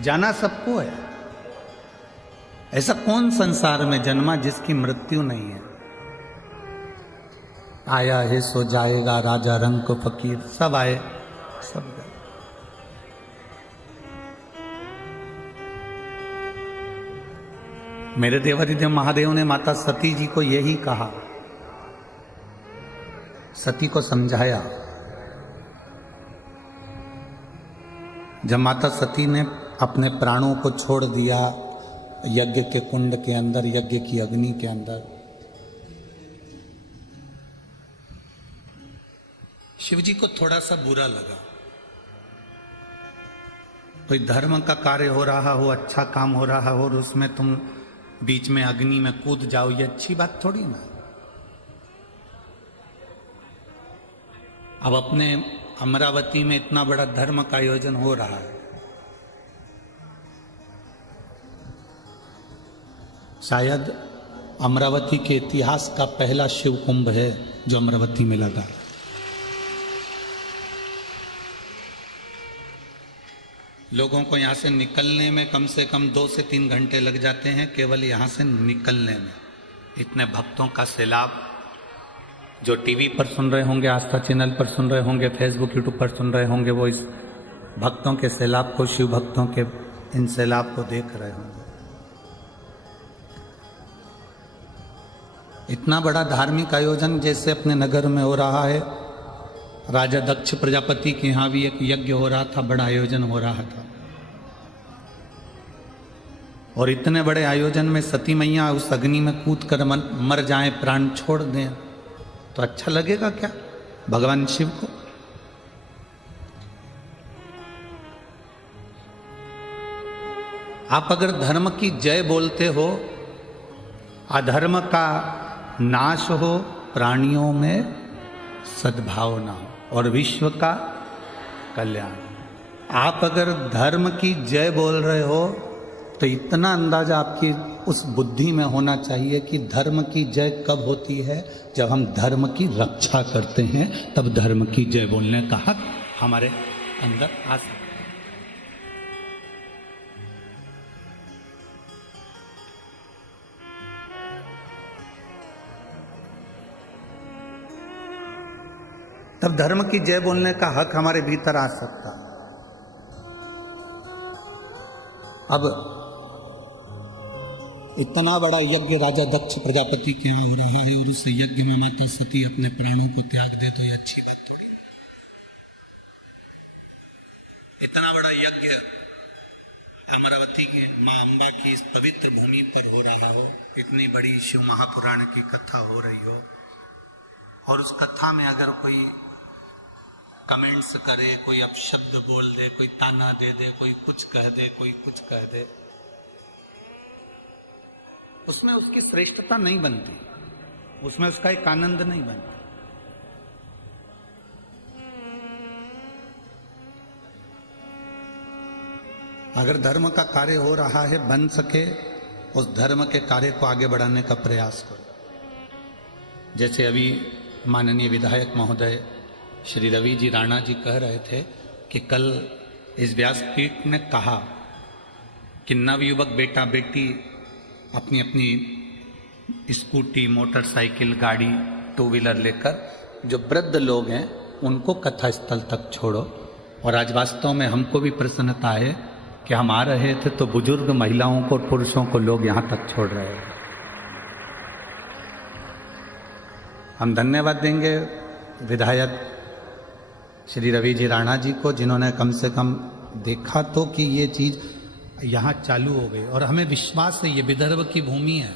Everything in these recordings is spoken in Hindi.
जाना सबको है। ऐसा कौन संसार में जन्मा जिसकी मृत्यु नहीं है? आया है सो जाएगा, राजा रंग को फकीर, सब आए सब गए। मेरे देवाधिदेव महादेव ने माता सती जी को यही कहा, सती को समझाया। जब माता सती ने अपने प्राणों को छोड़ दिया यज्ञ के कुंड के अंदर, यज्ञ की अग्नि के अंदर, शिवजी को थोड़ा सा बुरा लगा। कोई धर्म का कार्य हो रहा हो, अच्छा काम हो रहा हो और उसमें तुम बीच में अग्नि में कूद जाओ, ये अच्छी बात थोड़ी ना। अब अपने अमरावती में इतना बड़ा धर्म का आयोजन हो रहा है, शायद अमरावती के इतिहास का पहला शिव कुंभ है जो अमरावती में लगा। लोगों को यहां से निकलने में कम से कम 2 से 3 घंटे लग जाते हैं, केवल यहां से निकलने में। इतने भक्तों का सैलाब, जो टीवी पर सुन रहे होंगे, आस्था चैनल पर सुन रहे होंगे, फेसबुक यूट्यूब पर सुन रहे होंगे, वो इस भक्तों के सैलाब को, शिव भक्तों के इन सैलाब को देख रहे होंगे। इतना बड़ा धार्मिक आयोजन जैसे अपने नगर में हो रहा है, राजा दक्ष प्रजापति के यहां भी एक यज्ञ हो रहा था, बड़ा आयोजन हो रहा था। और इतने बड़े आयोजन में सती मैया उस अग्नि में कूद कर मर जाएं, प्राण छोड़ दें, तो अच्छा लगेगा क्या भगवान शिव को? आप अगर धर्म की जय बोलते हो, अधर्म का नाश हो, प्राणियों में सद्भावना हो और विश्व का कल्याण, आप अगर धर्म की जय बोल रहे हो तो इतना अंदाजा आपकी उस बुद्धि में होना चाहिए कि धर्म की जय कब होती है? जब हम धर्म की रक्षा करते हैं, तब धर्म की जय बोलने का हक हमारे अंदर आ सकता है। तब धर्म की जय बोलने का हक हमारे भीतर आ सकता है। अब इतना बड़ा यज्ञ राजा दक्ष प्रजापति के यहाँ हो रहा है और उस यज्ञ में माता सती अपने प्राणों को त्याग दे, तो ये अच्छी बात थोड़ी। इतना बड़ा यज्ञ अमरावती की मां अंबा की इस पवित्र भूमि पर हो रहा हो, इतनी बड़ी शिव महापुराण की कथा हो रही हो, और उस कथा में अगर कोई कमेंट्स करे, कोई अपशब्द बोल दे, कोई ताना दे दे, कोई कुछ कह दे, कोई कुछ कह दे, उसमें उसकी श्रेष्ठता नहीं बनती, उसमें उसका एक आनंद नहीं बनता। अगर धर्म का कार्य हो रहा है, बन सके उस धर्म के कार्य को आगे बढ़ाने का प्रयास करो। जैसे अभी माननीय विधायक महोदय श्री रवि जी राणा जी कह रहे थे कि कल इस व्यासपीठ ने कहा कि नवयुवक बेटा बेटी अपनी अपनी स्कूटी, मोटरसाइकिल, गाड़ी, 2 व्हीलर लेकर जो वृद्ध लोग हैं उनको कथा स्थल तक छोड़ो। और आज वास्तव में हमको भी प्रसन्नता है कि हम आ रहे थे तो बुजुर्ग महिलाओं को, पुरुषों को लोग यहां तक छोड़ रहे हैं। हम धन्यवाद देंगे विधायक श्री रवि जी राणा जी को, जिन्होंने कम से कम देखा तो कि ये चीज यहां चालू हो गई। और हमें विश्वास है ये विदर्भ की भूमि है,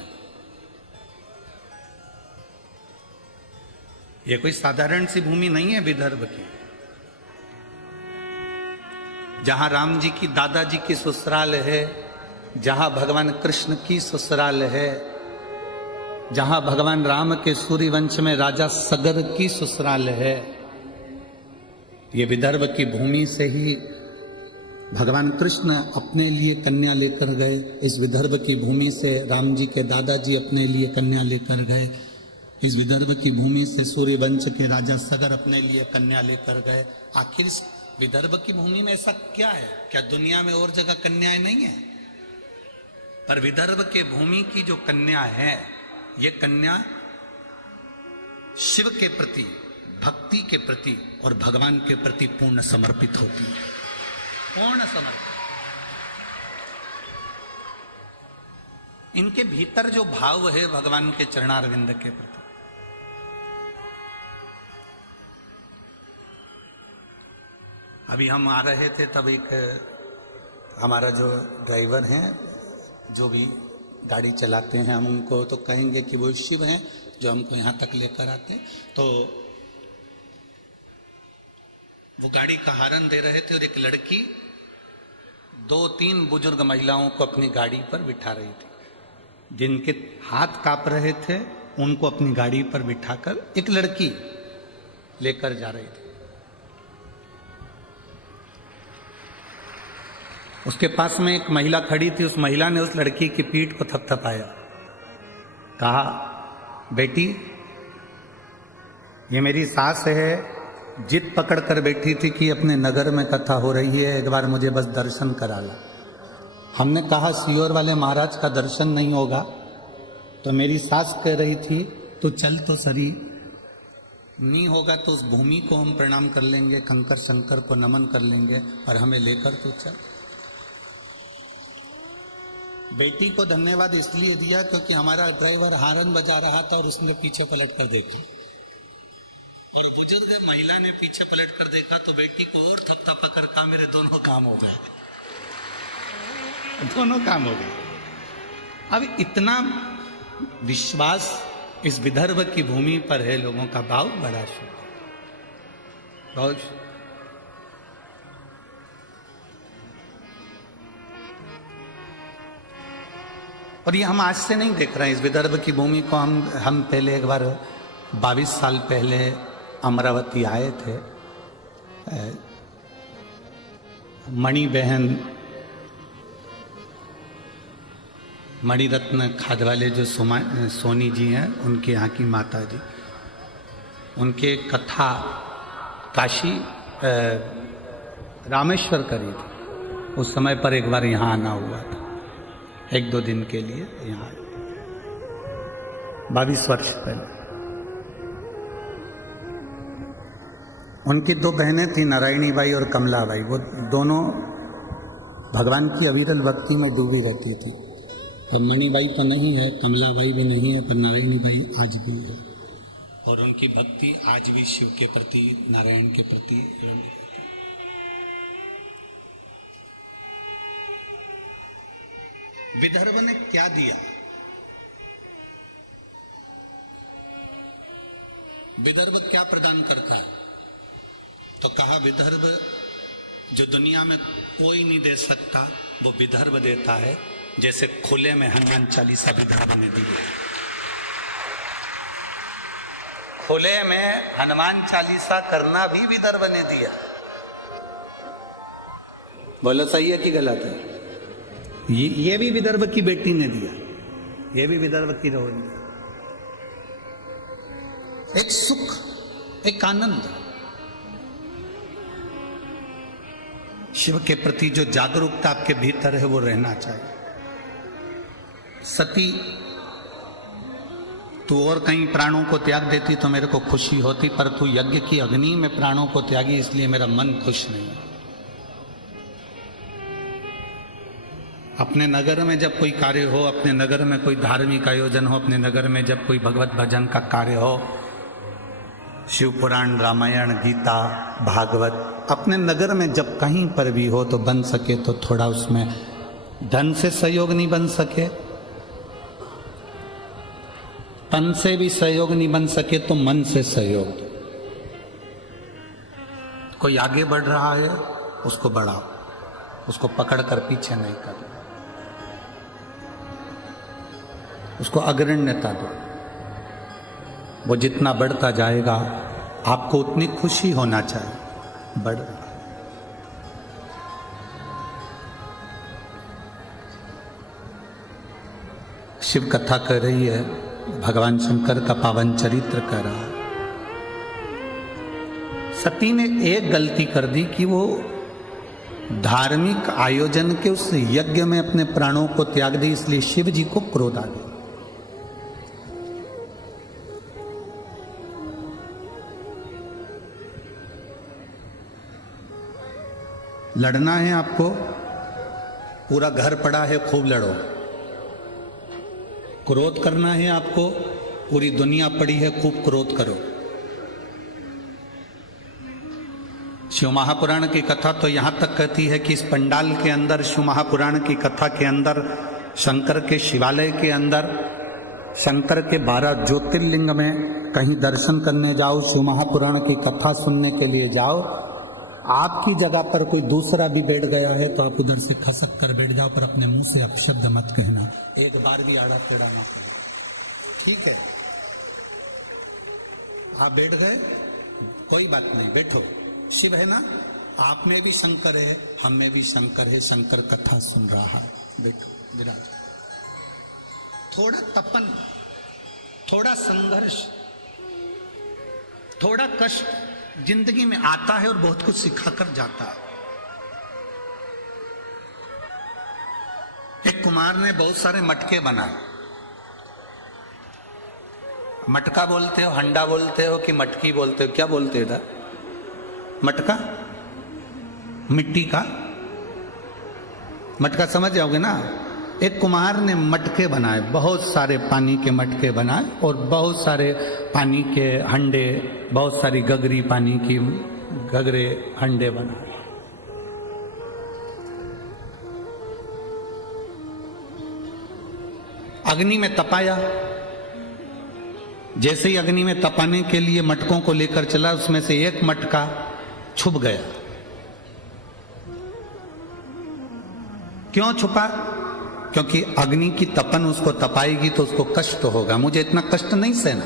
ये कोई साधारण सी भूमि नहीं है विदर्भ की। जहां राम जी की दादाजी की ससुराल है, जहां भगवान कृष्ण की ससुराल है, जहां भगवान राम के सूर्यवंश में राजा सगर की ससुराल है, ये विदर्भ की भूमि से ही भगवान कृष्ण अपने लिए कन्या लेकर गए। इस विदर्भ की भूमि से राम जी के दादाजी अपने लिए कन्या लेकर गए। इस विदर्भ की भूमि से सूर्यवंश के राजा सगर अपने लिए कन्या लेकर गए। आखिर विदर्भ की भूमि में ऐसा क्या है? क्या दुनिया में और जगह कन्याएं नहीं है? पर विदर्भ के भूमि की जो कन्या है, ये कन्या शिव के प्रति, भक्ति के प्रति और भगवान के प्रति पूर्ण समर्पित होती है। पूर्ण समर्पित। इनके भीतर जो भाव है भगवान के चरणारविंद के प्रति, अभी हम आ रहे थे तब एक हमारा जो ड्राइवर हैं, जो भी गाड़ी चलाते हैं, हम उनको तो कहेंगे कि वो शिव हैं जो हमको यहाँ तक लेकर आते हैं। तो वो गाड़ी का हॉर्न दे रहे थे और एक लड़की 2-3 बुजुर्ग महिलाओं को अपनी गाड़ी पर बिठा रही थी। जिनके हाथ कांप रहे थे उनको अपनी गाड़ी पर बिठाकर एक लड़की लेकर जा रही थी। उसके पास में एक महिला खड़ी थी। उस महिला ने उस लड़की की पीठ को थपथपाया, कहा, बेटी ये मेरी सास है, जिद पकड़ कर बैठी थी कि अपने नगर में कथा हो रही है, एक बार मुझे बस दर्शन करा ला। हमने कहा सियोर वाले महाराज का दर्शन नहीं होगा, तो मेरी सास कह रही थी तो चल तो सरी, नहीं होगा तो उस भूमि को हम प्रणाम कर लेंगे, कंकर शंकर को नमन कर लेंगे और हमें लेकर तो चल। बेटी को धन्यवाद इसलिए दिया क्योंकि हमारा ड्राइवर हॉर्न बजा रहा था और उसने पीछे पलट कर देखा, और बुजुर्ग महिला ने पीछे पलट कर देखा तो बेटी को और थपथपा कर कहा, मेरे दोनों काम हो गए, दोनों काम हो गए। अब इतना विश्वास इस विदर्भ की भूमि पर है, लोगों का भाव बड़ा शुभ, बहुत। और ये हम आज से नहीं देख रहे हैं, इस विदर्भ की भूमि को हम पहले एक बार 22 साल पहले अमरावती आए थे। मणि बहन, मणिरत्न खादवाले जो सोनी जी हैं, उनके यहाँ की माता जी, उनके कथा काशी रामेश्वर करी थी। उस समय पर एक बार यहाँ आना हुआ था, 1-2 दिन के लिए यहाँ, 22 वर्ष पहले। उनकी 2 बहनें थी, नारायणी बाई और कमला बाई। वो दोनों भगवान की अविरल भक्ति में डूबी रहती थी। तो मणिबाई तो नहीं है, कमला बाई भी नहीं है, पर नारायणी बाई आज भी है, और उनकी भक्ति आज भी शिव के प्रति, नारायण के प्रति। विदर्भ ने क्या दिया? विदर्भ क्या प्रदान करता है? तो कहा, विदर्भ जो दुनिया में कोई नहीं दे सकता वो विदर्भ देता है। जैसे खुले में हनुमान चालीसा विदर्भ ने दी है, खुले में हनुमान चालीसा करना भी विदर्भ ने दिया। बोलो सही है कि गलत है? ये भी विदर्भ की बेटी ने दिया, ये भी विदर्भ की रोह ने। एक सुख, एक आनंद, शिव के प्रति जो जागरूकता आपके भीतर है वो रहना चाहिए। सती, तू और कहीं प्राणों को त्याग देती तो मेरे को खुशी होती, पर तू यज्ञ की अग्नि में प्राणों को त्यागी, इसलिए मेरा मन खुश नहीं है। अपने नगर में जब कोई कार्य हो, अपने नगर में कोई धार्मिक आयोजन हो, अपने नगर में जब कोई भगवत भजन का कार्य हो, शिव पुराण, रामायण, गीता, भागवत, अपने नगर में जब कहीं पर भी हो तो बन सके तो थोड़ा उसमें धन से सहयोग नहीं बन सके, तन से भी सहयोग नहीं बन सके तो मन से सहयोग दो। कोई आगे बढ़ रहा है उसको बढ़ाओ, उसको पकड़कर पीछे नहीं करना, उसको अग्रण्यता दो। वो जितना बढ़ता जाएगा आपको उतनी खुशी होना चाहिए। बढ़ रहा है, शिव कथा कर रही है, भगवान शंकर का पावन चरित्र कर रहा है। सती ने एक गलती कर दी कि वो धार्मिक आयोजन के उस यज्ञ में अपने प्राणों को त्याग दी, इसलिए शिव जी को क्रोध आ गया। लड़ना है आपको, पूरा घर पड़ा है, खूब लड़ो। क्रोध करना है आपको, पूरी दुनिया पड़ी है, खूब क्रोध करो। शिव महापुराण की कथा तो यहां तक कहती है कि इस पंडाल के अंदर, शिव महापुराण की कथा के अंदर, शंकर के शिवालय के अंदर, शंकर के 12 ज्योतिर्लिंग में कहीं दर्शन करने जाओ, शिव महापुराण की कथा सुनने के लिए जाओ, आपकी जगह पर कोई दूसरा भी बैठ गया है तो आप उधर से खसक कर बैठ जाओ, पर अपने मुंह से अपशब्द मत कहना, एक बार भी आड़ा टेढ़ा ना कहना, ठीक है? आप बैठ गए, कोई बात नहीं, बैठो। शिव है ना, आप में भी शंकर है, हम में भी शंकर है, शंकर कथा सुन रहा है, बैठो, विराज। थोड़ा तपन, थोड़ा संघर्ष, थोड़ा कष्ट जिंदगी में आता है और बहुत कुछ सिखाकर जाता है। एक कुमार ने बहुत सारे मटके बनाए। मटका बोलते हो, हंडा बोलते हो कि मटकी बोलते हो, क्या बोलते हो? मटका, मिट्टी का मटका, समझ जाओगे ना। एक कुम्हार ने मटके बनाए, बहुत सारे पानी के मटके बनाए और बहुत सारे पानी के हंडे, बहुत सारी गगरी पानी की गगरे हंडे बनाए। अग्नि में तपाया। जैसे ही अग्नि में तपाने के लिए मटकों को लेकर चला, उसमें से एक मटका छुप गया। क्यों छुपा? क्योंकि अग्नि की तपन उसको तपाएगी तो उसको कष्ट होगा। मुझे इतना कष्ट नहीं सहना,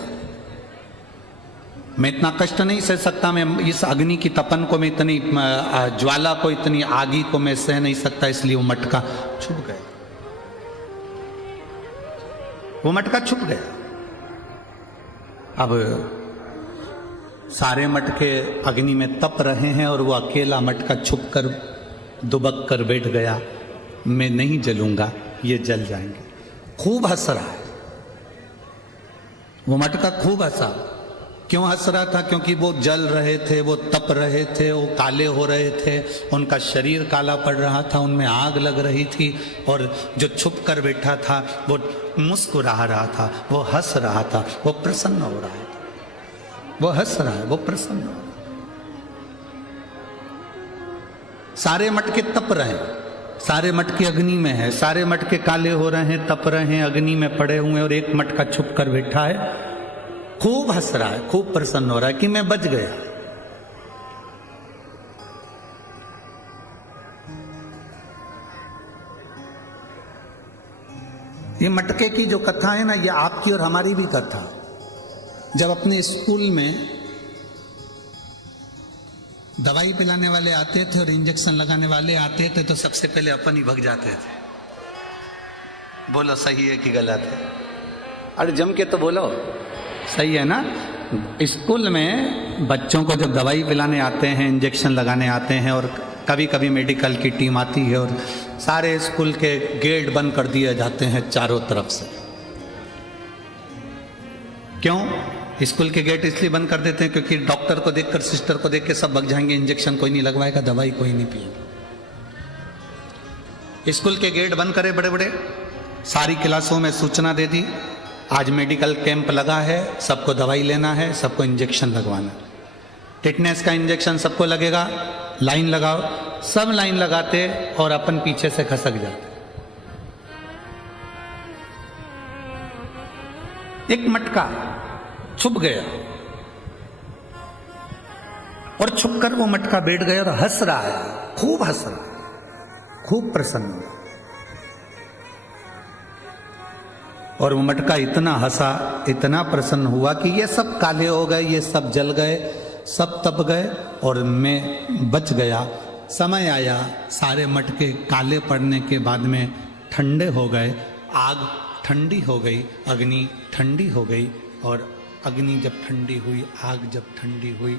मैं इतना कष्ट नहीं सह सकता, मैं इस अग्नि की तपन को, मैं इतनी ज्वाला को, इतनी आगी को मैं सह नहीं सकता, इसलिए वो मटका छुप गया। वो मटका छुप गया। अब सारे मटके अग्नि में तप रहे हैं और वो अकेला मटका छुप कर दुबक कर बैठ गया, मैं नहीं जलूंगा, ये जल जाएंगे। खूब हंस रहा है वो मटका, खूब हंसा। क्यों हंस रहा था? क्योंकि वो जल रहे थे, वो तप रहे थे, वो काले हो रहे थे, उनका शरीर काला पड़ रहा था, उनमें आग लग रही थी, और जो छुप कर बैठा था वो मुस्कुरा रहा था, वो हंस रहा था, वो प्रसन्न हो रहा है, वो हंस रहा है, वो प्रसन्न हो रहा है। सारे मटके तप रहे हैं, सारे मटके अग्नि में है, सारे मटके काले हो रहे हैं, तप रहे हैं, अग्नि में पड़े हुए हैं, और एक मटका छुप कर बैठा है, खूब हंस रहा है, खूब प्रसन्न हो रहा है कि मैं बच गया। ये मटके की जो कथा है ना, ये आपकी और हमारी भी कथा। जब अपने स्कूल में दवाई पिलाने वाले आते थे और इंजेक्शन लगाने वाले आते थे तो सबसे पहले अपन ही भग जाते थे। बोलो सही है कि गलत है? अरे जम के तो बोलो, सही है ना? स्कूल में बच्चों को जब दवाई पिलाने आते हैं, इंजेक्शन लगाने आते हैं, और कभी कभी मेडिकल की टीम आती है और सारे स्कूल के गेट बंद कर दिए जाते हैं चारों तरफ से। क्यों स्कूल के गेट इसलिए बंद कर देते हैं? क्योंकि डॉक्टर को देखकर, सिस्टर को देख के सब भग जाएंगे, इंजेक्शन कोई नहीं लगवाएगा, दवाई कोई नहीं पिएगा। स्कूल के गेट बंद करे बड़े बड़े, सारी क्लासों में सूचना दे दी, आज मेडिकल कैंप लगा है, सबको दवाई लेना है, सबको इंजेक्शन लगवाना। टिटनेस का इंजेक्शन सबको लगेगा, लाइन लगाओ। सब लाइन लगाते और अपन पीछे से खसक जाते। एक मटका छुप गया और छुपकर वो मटका बैठ गया और हंस रहा है, खूब हंस रहा है, खूब प्रसन्न। और वो मटका इतना हंसा, इतना प्रसन्न हुआ कि ये सब काले हो गए, ये सब जल गए, सब तप गए और मैं बच गया। समय आया, सारे मटके काले पड़ने के बाद में ठंडे हो गए, आग ठंडी हो गई, अग्नि ठंडी हो गई, और अग्नि जब ठंडी हुई, आग जब ठंडी हुई,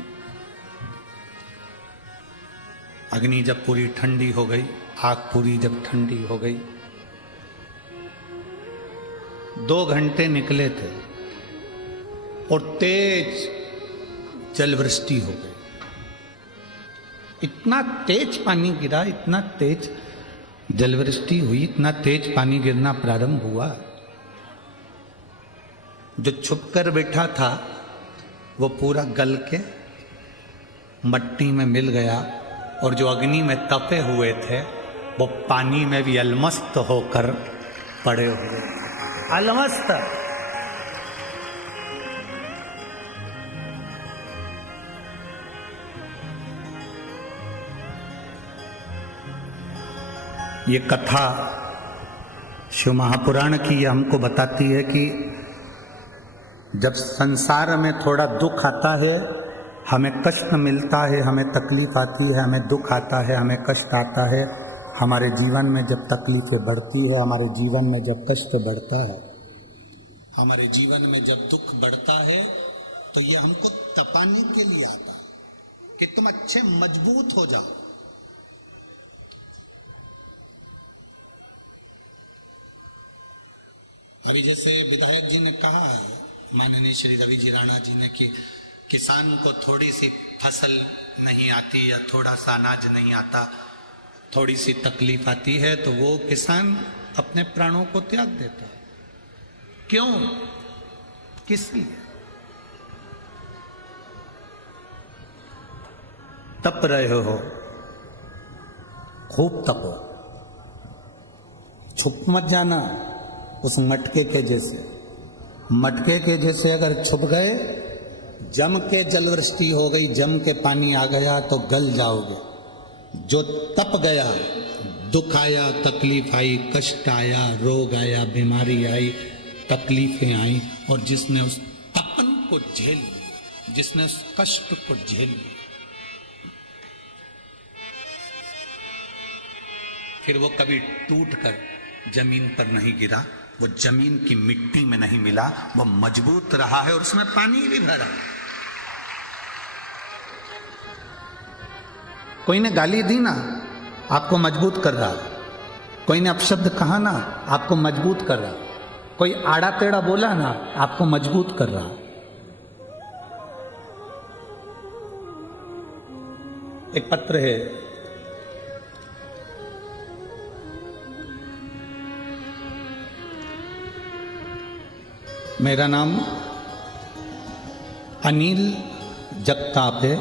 अग्नि जब पूरी ठंडी हो गई, आग पूरी जब ठंडी हो गई, 2 घंटे निकले थे और तेज जलवृष्टि हो गई। इतना तेज पानी गिरा, इतना तेज जलवृष्टि हुई, इतना तेज पानी गिरना प्रारंभ हुआ, जो छुपकर बैठा था वो पूरा गल के मट्टी में मिल गया, और जो अग्नि में तपे हुए थे वो पानी में भी अलमस्त होकर पड़े हुए। अलमस्त। ये कथा शिव महापुराण की हमको बताती है कि जब संसार में थोड़ा दुख आता है, हमें कष्ट मिलता है, हमें तकलीफ आती है, हमें दुख आता है, हमें कष्ट आता है, हमारे जीवन में जब तकलीफें बढ़ती है, हमारे जीवन में जब कष्ट बढ़ता है, हमारे जीवन में जब दुख बढ़ता है, तो ये हमको तपाने के लिए आता है कि तुम अच्छे मजबूत हो जाओ। अभी जैसे विधायक जी ने कहा है, माननीय श्री रवि जी राणा जी ने, कि किसान को थोड़ी सी फसल नहीं आती या थोड़ा सा अनाज नहीं आता, थोड़ी सी तकलीफ आती है, तो वो किसान अपने प्राणों को त्याग देता है। क्यों? किस लिए? तप रहे हो, खूब तपो, छुप मत जाना उस मटके के जैसे। मटके के जैसे अगर छुप गए, जम के जलवृष्टि हो गई, जम के पानी आ गया तो गल जाओगे। जो तप गया, दुख आया, तकलीफ आई, कष्ट आया, रोग आया, बीमारी आई, तकलीफें आई, और जिसने उस तपन को झेल लिया, जिसने उस कष्ट को झेल लिया, फिर वो कभी टूट कर जमीन पर नहीं गिरा, वो जमीन की मिट्टी में नहीं मिला, वो मजबूत रहा है और उसमें पानी भी भरा। कोई ने गाली दी ना, आपको मजबूत कर रहा। कोई ने अपशब्द कहा ना, आपको मजबूत कर रहा। कोई आड़ा टेढ़ा बोला ना, आपको मजबूत कर रहा। एक पत्र है, मेरा नाम अनिल जगताप है,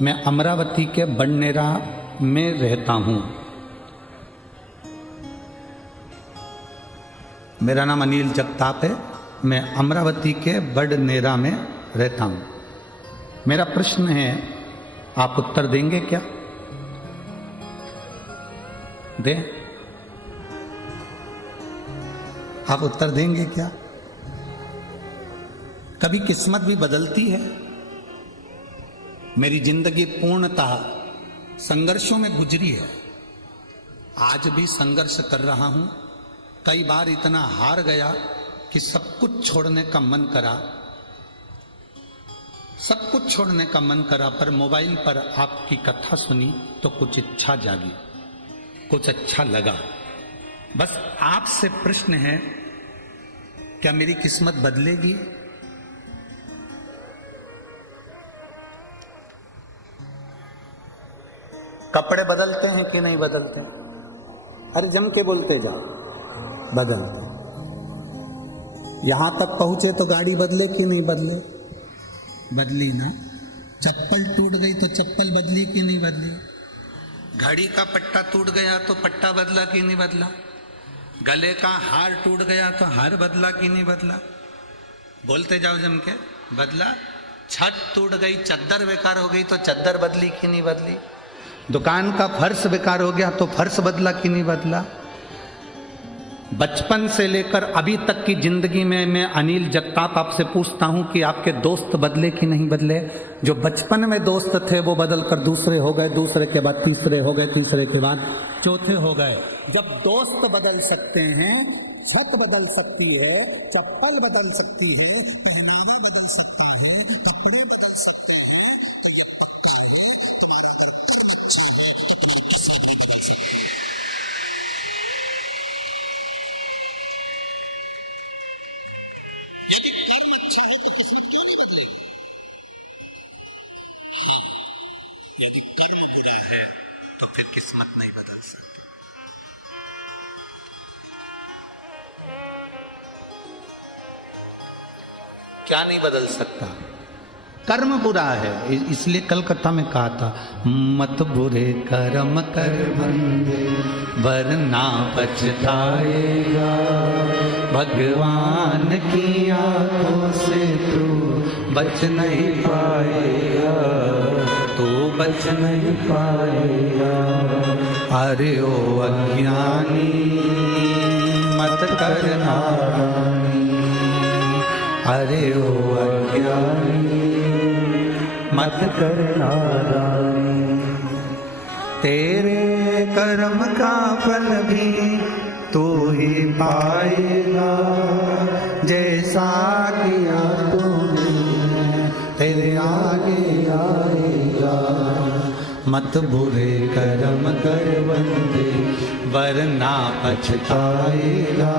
मैं अमरावती के बड़नेरा में रहता हूँ। मेरा नाम अनिल जगताप है, मैं अमरावती के बड़नेरा में रहता हूँ। मेरा प्रश्न है, आप उत्तर देंगे क्या? दे? आप उत्तर देंगे क्या? कभी किस्मत भी बदलती है। मेरी जिंदगी पूर्णतः संघर्षों में गुजरी है। आज भी संघर्ष कर रहा हूं। कई बार इतना हार गया कि सब कुछ छोड़ने का मन करा, सब कुछ छोड़ने का मन करा, पर मोबाइल पर आपकी कथा सुनी तो कुछ इच्छा जागी, कुछ अच्छा लगा। बस आपसे प्रश्न है, क्या मेरी किस्मत बदलेगी? कपड़े बदलते हैं कि नहीं बदलते? अरे जम के बोलते जाओ, बदलते। यहां तक पहुंचे तो गाड़ी बदले कि नहीं बदले? बदली ना। चप्पल टूट गई तो चप्पल बदली कि नहीं बदली? घड़ी का पट्टा टूट गया तो पट्टा बदला कि नहीं बदला? गले का हार टूट गया तो हार बदला कि नहीं बदला? बोलते जाओ जम के, बदला। छत टूट गई, चद्दर बेकार हो गई तो चद्दर बदली कि नहीं बदली? दुकान का फर्श बेकार हो गया तो फर्श बदला कि नहीं बदला? बचपन से लेकर अभी तक की जिंदगी में मैं अनिल जगताप आपसे पूछता हूं कि आपके दोस्त बदले कि नहीं बदले? जो बचपन में दोस्त थे वो बदल कर दूसरे हो गए, दूसरे के बाद तीसरे हो गए, तीसरे के बाद चौथे हो गए। जब दोस्त बदल सकते हैं, छत बदल सकती है, चप्पल बदल सकती है, पहनावा बदल सकता है, कपड़े बदल सकते हैं, नहीं बदल सकता। क्या नहीं बदल सकता? कर्म बुरा है। इसलिए कलकत्ता में कहा था, मत बुरे कर्म कर बंदे वरना पछताएगा, भगवान की आंखों से तू बच नहीं पाएगा, तू बच नहीं पाएगा। अरे ओ अज्ञानी मत करना, अरे ओ अज्ञानी मत करना, तेरे कर्म का फल भी तू ही पाएगा, जैसा किया तूने तेरे आगे आएगा। मत बुरे कर्म कर बंदे वरना पछताएगा,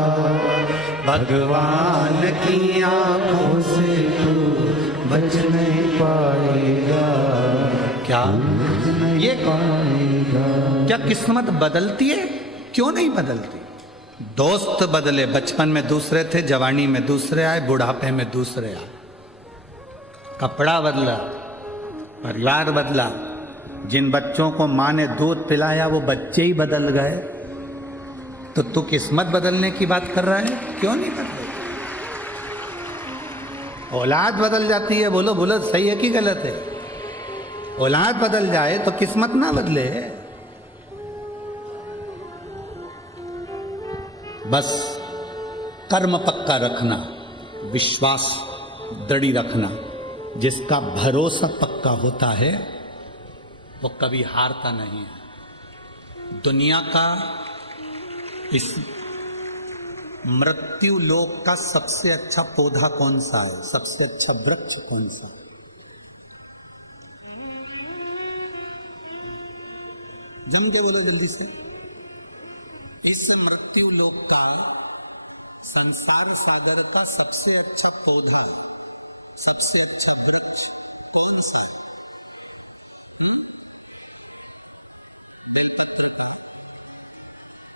भगवान की आंखों से तू बच नहीं पाएगा। क्या ये पाएगा? क्या किस्मत बदलती है? क्यों नहीं बदलती? दोस्त बदले, बचपन में दूसरे थे, जवानी में दूसरे आए, बुढ़ापे में दूसरे आए। कपड़ा बदला, परिवार बदला, जिन बच्चों को माँ ने दूध पिलाया वो बच्चे ही बदल गए। तो तू किस्मत बदलने की बात कर रहा है? क्यों नहीं बदले? औलाद बदल जाती है, बोलो बोलो सही है कि गलत है? औलाद बदल जाए तो किस्मत ना बदले। बस कर्म पक्का रखना, विश्वास दृढ़ रखना। जिसका भरोसा पक्का होता है वो कभी हारता नहीं है। दुनिया का इस मृत्यु लोक का सबसे अच्छा पौधा कौन सा है? सबसे अच्छा वृक्ष कौन सा? जम के बोलो जल्दी से। इस मृत्यु लोक का संसार सागर का सबसे अच्छा पौधा, सबसे अच्छा वृक्ष कौन सा? बेलपत्र का,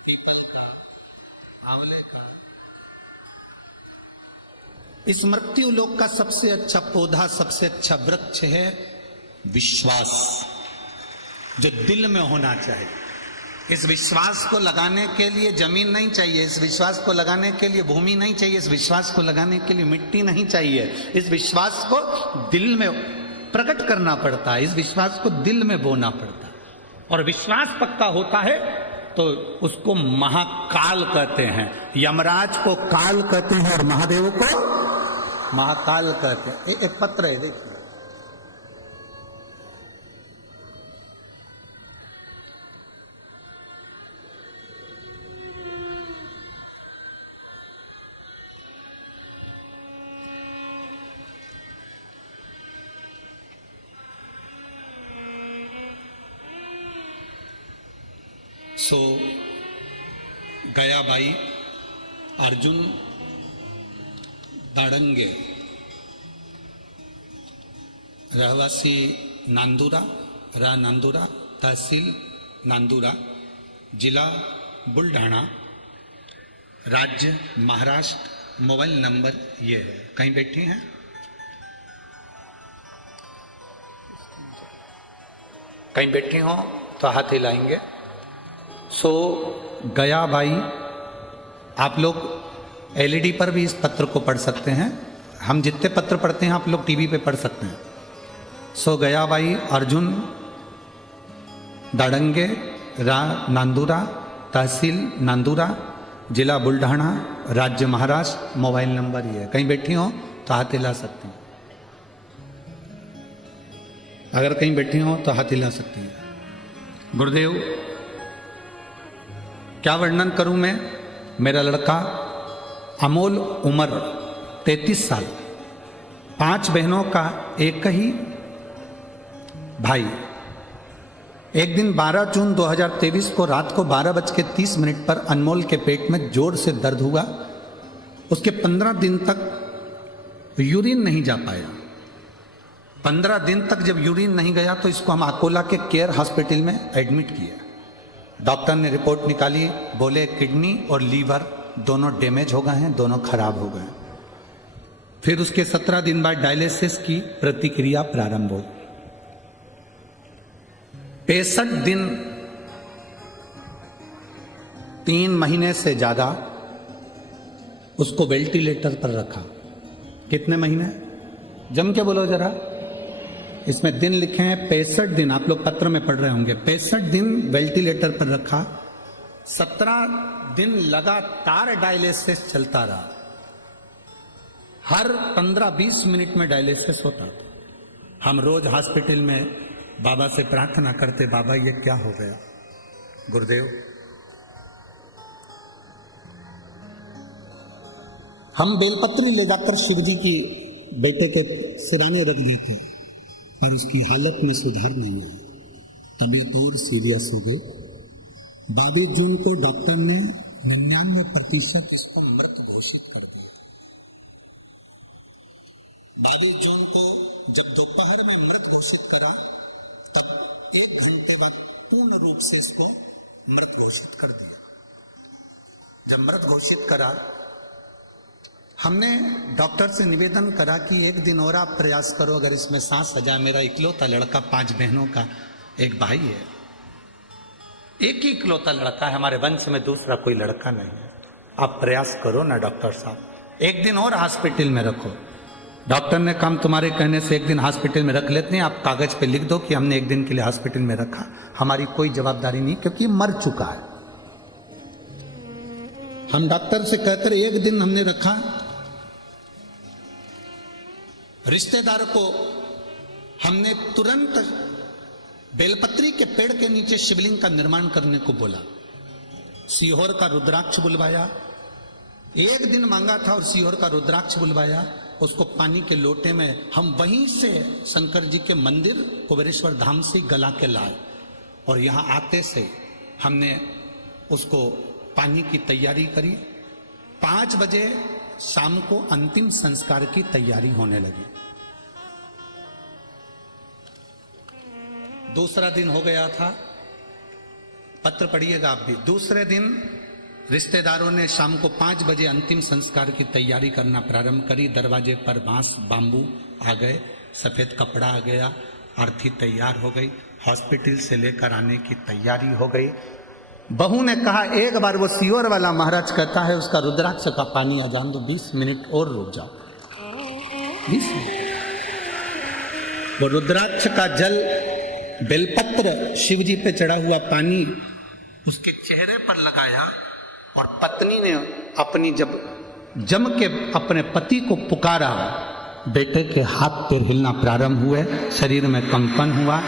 पीपल का, आंवले का। इस मृत्यु लोक का सबसे अच्छा पौधा, सबसे अच्छा वृक्ष है विश्वास, जो दिल में होना चाहिए। इस विश्वास को लगाने के लिए जमीन नहीं चाहिए, इस विश्वास को लगाने के लिए भूमि नहीं चाहिए, इस विश्वास को लगाने के लिए मिट्टी नहीं चाहिए। इस विश्वास को दिल में प्रकट करना पड़ता है, इस विश्वास को दिल में बोना पड़ता है। और विश्वास पक्का होता है तो उसको महाकाल कहते हैं। यमराज को काल कहते हैं और महादेव को महाकाल कहते हैं। एक पत्र है, देखिए। सो गयाबाई अर्जुन दाड़ंगे, रहवासी नांदुरा, नांदुरा, तहसील नांदुरा, जिला बुलढाना, राज्य महाराष्ट्र। मोबाइल नंबर ये है। कहीं बैठी हैं? कहीं बैठी हो तो हाथ हिलाएंगे। सो गयाबाई, आप लोग एलईडी पर भी इस पत्र को पढ़ सकते हैं। हम जितने पत्र पढ़ते हैं आप लोग टीवी पे पढ़ सकते हैं। सो गयाबाई अर्जुन दाड़ंगे, नांदुरा, तहसील नांदुरा, जिला बुलढाना, राज्य महाराष्ट्र। मोबाइल नंबर ये है। कहीं बैठी हो तो हाथ हिला सकती हैं। अगर कहीं बैठी हो तो हाथ हिला सकती हैं। गुरुदेव, क्या वर्णन करूं मैं? मेरा लड़का अमोल, उम्र 33 साल, 5 बहनों का एक ही भाई। एक दिन 12 जून 2023 को रात को 12:30 पर अनमोल के पेट में जोर से दर्द हुआ। उसके 15 दिन तक यूरिन नहीं जा पाया। 15 दिन तक जब यूरिन नहीं गया तो इसको हम अकोला के केयर हॉस्पिटल में एडमिट किया। डॉक्टर ने रिपोर्ट निकाली, बोले किडनी और लीवर दोनों डैमेज हो गए हैं, दोनों खराब हो गए हैं। फिर उसके 17 दिन बाद डायलिसिस की प्रतिक्रिया प्रारंभ हुई। 65 दिन 3 महीने से ज्यादा उसको वेंटिलेटर पर रखा। कितने महीने? जम के बोलो जरा। इसमें दिन लिखे हैं 65 दिन, आप लोग पत्र में पढ़ रहे होंगे। 65 दिन वेंटिलेटर पर रखा। 17 दिन लगातार डायलिसिस चलता रहा। हर 15-20 मिनट में डायलिसिस होता था। हम रोज हॉस्पिटल में बाबा से प्रार्थना करते, बाबा ये क्या हो गया? गुरुदेव, हम बेलपत्री ले जाकर शिव जी की बेटे के सिराने रख देते, पर उसकी हालत में सुधार नहीं है। तबीयत और सीरियस हो गई। 22 जून को डॉक्टर ने 99% इसको मृत घोषित कर दिया। 22 जून को जब दोपहर में मृत घोषित करा, तब 1 घंटे बाद पूर्ण रूप से इसको मृत घोषित कर दिया। जब मृत घोषित करा, हमने डॉक्टर से निवेदन करा कि 1 दिन और आप प्रयास करो, अगर इसमें सांस आ जाए। मेरा इकलौता लड़का, 5 बहनों का एक भाई है, एक ही इकलौता लड़का है, हमारे वंश में दूसरा कोई लड़का नहीं है। आप प्रयास करो ना डॉक्टर साहब, 1 दिन और हॉस्पिटल में रखो। डॉक्टर ने कहा तुम्हारे कहने से 1 दिन हॉस्पिटल में रख लेते हैं, आप कागज पे लिख दो कि हमने 1 दिन के लिए हॉस्पिटल में रखा, हमारी कोई जवाबदारी नहीं, क्योंकि मर चुका है। हम डॉक्टर से कहकर 1 दिन हमने रखा। रिश्तेदार को हमने तुरंत बेलपत्री के पेड़ के नीचे शिवलिंग का निर्माण करने को बोला। सीहोर का रुद्राक्ष बुलवाया। 1 दिन मांगा था और सीहोर का रुद्राक्ष बुलवाया। उसको पानी के लोटे में हम वहीं से शंकर जी के मंदिर कुबेरेश्वर धाम से गला के लाए, और यहां आते से हमने उसको पानी की तैयारी करी। 5 बजे शाम को अंतिम संस्कार की तैयारी होने लगी। दूसरा दिन हो गया था, पत्र पढ़िएगा आप भी। दूसरे दिन रिश्तेदारों ने शाम को 5 बजे अंतिम संस्कार की तैयारी करना प्रारंभ करी। दरवाजे पर बांस बांबू आ गए, सफेद कपड़ा आ गया, आरती तैयार हो गई, हॉस्पिटल से लेकर आने की तैयारी हो गई। बहू ने कहा एक बार वो सीहोर वाला महाराज कहता है उसका रुद्राक्ष का पानी आ जान दो, 20 मिनट और रुक जाओ। 20 मिनट वो रुद्राक्ष का जल, बेलपत्र, शिव जी पे चढ़ा हुआ पानी उसके चेहरे पर लगाया, और पत्नी ने अपनी जब जम के अपने पति को पुकारा, बेटे के हाथ पैर हिलना प्रारंभ हुए, शरीर में कंपन हुआ,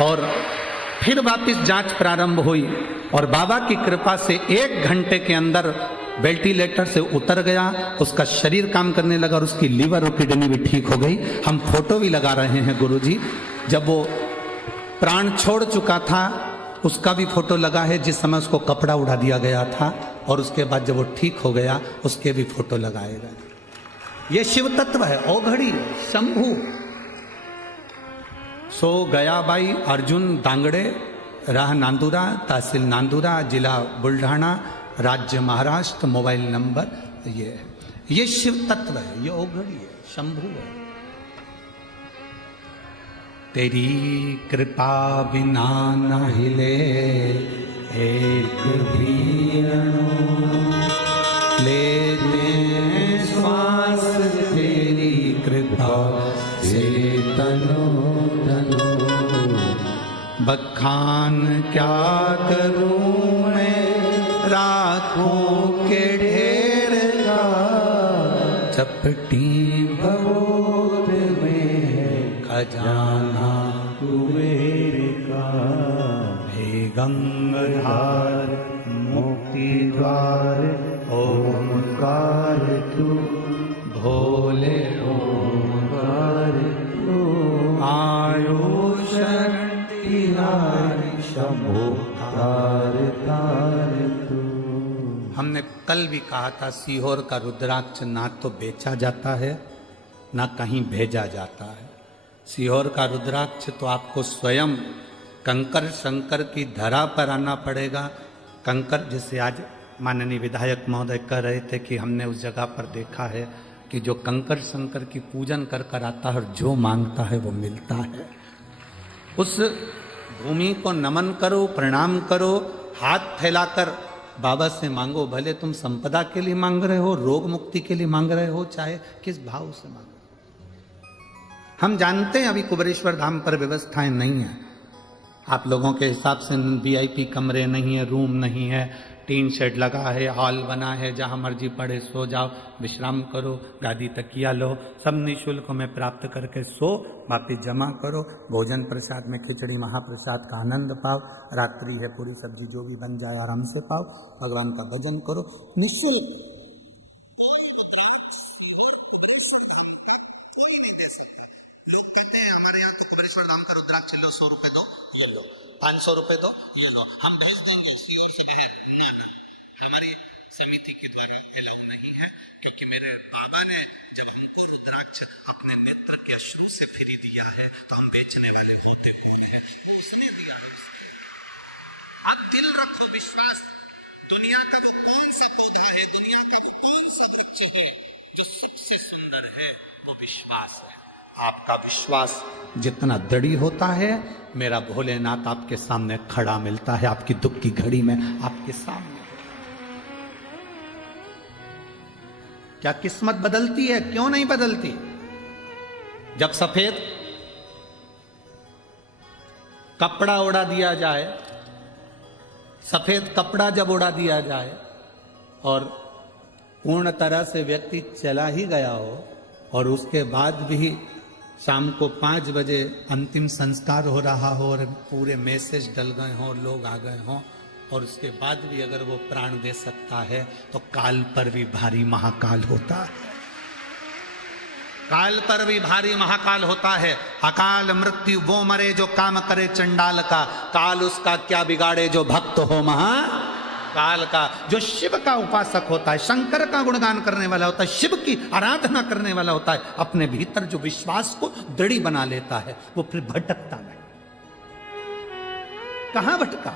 और फिर वापस जांच प्रारंभ हुई, और बाबा की कृपा से 1 घंटे के अंदर वेंटिलेटर से उतर गया, उसका शरीर काम करने लगा और उसकी लीवर और किडनी भी ठीक हो गई। हम फोटो भी लगा रहे हैं गुरुजी, जब वो प्राण छोड़ चुका था उसका भी फोटो लगा है, जिस समय उसको कपड़ा उड़ा दिया गया था, और उसके बाद जब वो ठीक हो गया उसके भी फोटो लगाए गए। ये शिव तत्व है, औघड़ी शंभू। सो गयाबाई अर्जुन दांगड़े, राह नांदुरा, तहसील नांदुरा, जिला बुल्ढाना, राज्य महाराष्ट्र, मोबाइल नंबर ये शिव तत्व है, ये औघड़ी है, शंभू है। तेरी कृपा बिना न हिले एक भी अणु, लेते श्वास तेरी कृपा से तनो तनो। बखान क्या करूं मैं राखों के ढेर का, चपटी भगोर में खजाना कुबेर का। हे गंगाधार मुक्ति द्वार ओंकार तू, भोले ओंकार तू। आयुष तिहारी शंभो तार तार तू। हमने कल भी कहा था सीहोर का रुद्राक्ष ना तो बेचा जाता है ना कहीं भेजा जाता है। सीहोर का रुद्राक्ष तो आपको स्वयं कंकर शंकर की धरा पर आना पड़ेगा। कंकर, जैसे आज माननीय विधायक महोदय कह रहे थे कि हमने उस जगह पर देखा है कि जो कंकर शंकर की पूजन कर कर आता है और जो मांगता है वो मिलता है। उस भूमि को नमन करो, प्रणाम करो, हाथ फैलाकर बाबा से मांगो। भले तुम संपदा के लिए मांग रहे हो, रोग मुक्ति के लिए मांग रहे हो, चाहे किस भाव से मांगो। हम जानते हैं अभी कुबेरेश्वर धाम पर व्यवस्थाएं नहीं है, आप लोगों के हिसाब से वीआईपी कमरे नहीं है, रूम नहीं है, टीन शेड लगा है, हॉल बना है, जहां मर्जी पड़े सो जाओ, विश्राम करो, गादी तकिया लो, सब निःशुल्क में प्राप्त करके सो, वापिस जमा करो, भोजन प्रसाद में खिचड़ी महाप्रसाद का आनंद पाओ, रात्रि है पूरी सब्जी जो भी बन जाए आराम से पाओ, भगवान का भजन करो निःशुल्क। हमारे यहाँ कुबेरेश्वर धाम का रुद्राक्ष लो, 100 रुपए दो, 500 रुपए दो, ये लो, हम भेज देंगे। हमारी समिति के द्वारा अलाउ नहीं है, क्योंकि मेरे बाबा ने जब हमको रुद्राक्ष अपने नेत्र के अश्रु से फ्री दिया है तो हम बेचने वाले होते हुए उसने दिया। आप दिल रखो, विश्वास। दुनिया का वो कौन सा पौधा है, दुनिया का वो कौन सा वृक्ष है जो सबसे सुंदर है, वो विश्वास है। आपका विश्वास जितना दृढ़ होता है, मेरा भोलेनाथ आपके सामने खड़ा मिलता है, आपकी दुख की घड़ी में आपके सामने। क्या किस्मत बदलती है? क्यों नहीं बदलती? जब सफेद कपड़ा उड़ा दिया जाए, सफेद कपड़ा जब उड़ा दिया जाए और पूर्ण तरह से व्यक्ति चला ही गया हो और उसके बाद भी शाम को 5 बजे अंतिम संस्कार हो रहा हो और पूरे मैसेज डल गए हों, लोग आ गए हों, और उसके बाद भी अगर वो प्राण दे सकता है तो काल पर भी भारी महाकाल होता है। काल पर भी भारी महाकाल होता है। अकाल मृत्यु वो मरे जो काम करे चंडाल का, काल उसका क्या बिगाड़े जो भक्त हो महाकाल का। जो शिव का उपासक होता है, शंकर का गुणगान करने वाला होता है, शिव की आराधना करने वाला होता है, अपने भीतर जो विश्वास को दृढ़ बना लेता है, वो फिर भटकता नहीं। कहां भटका?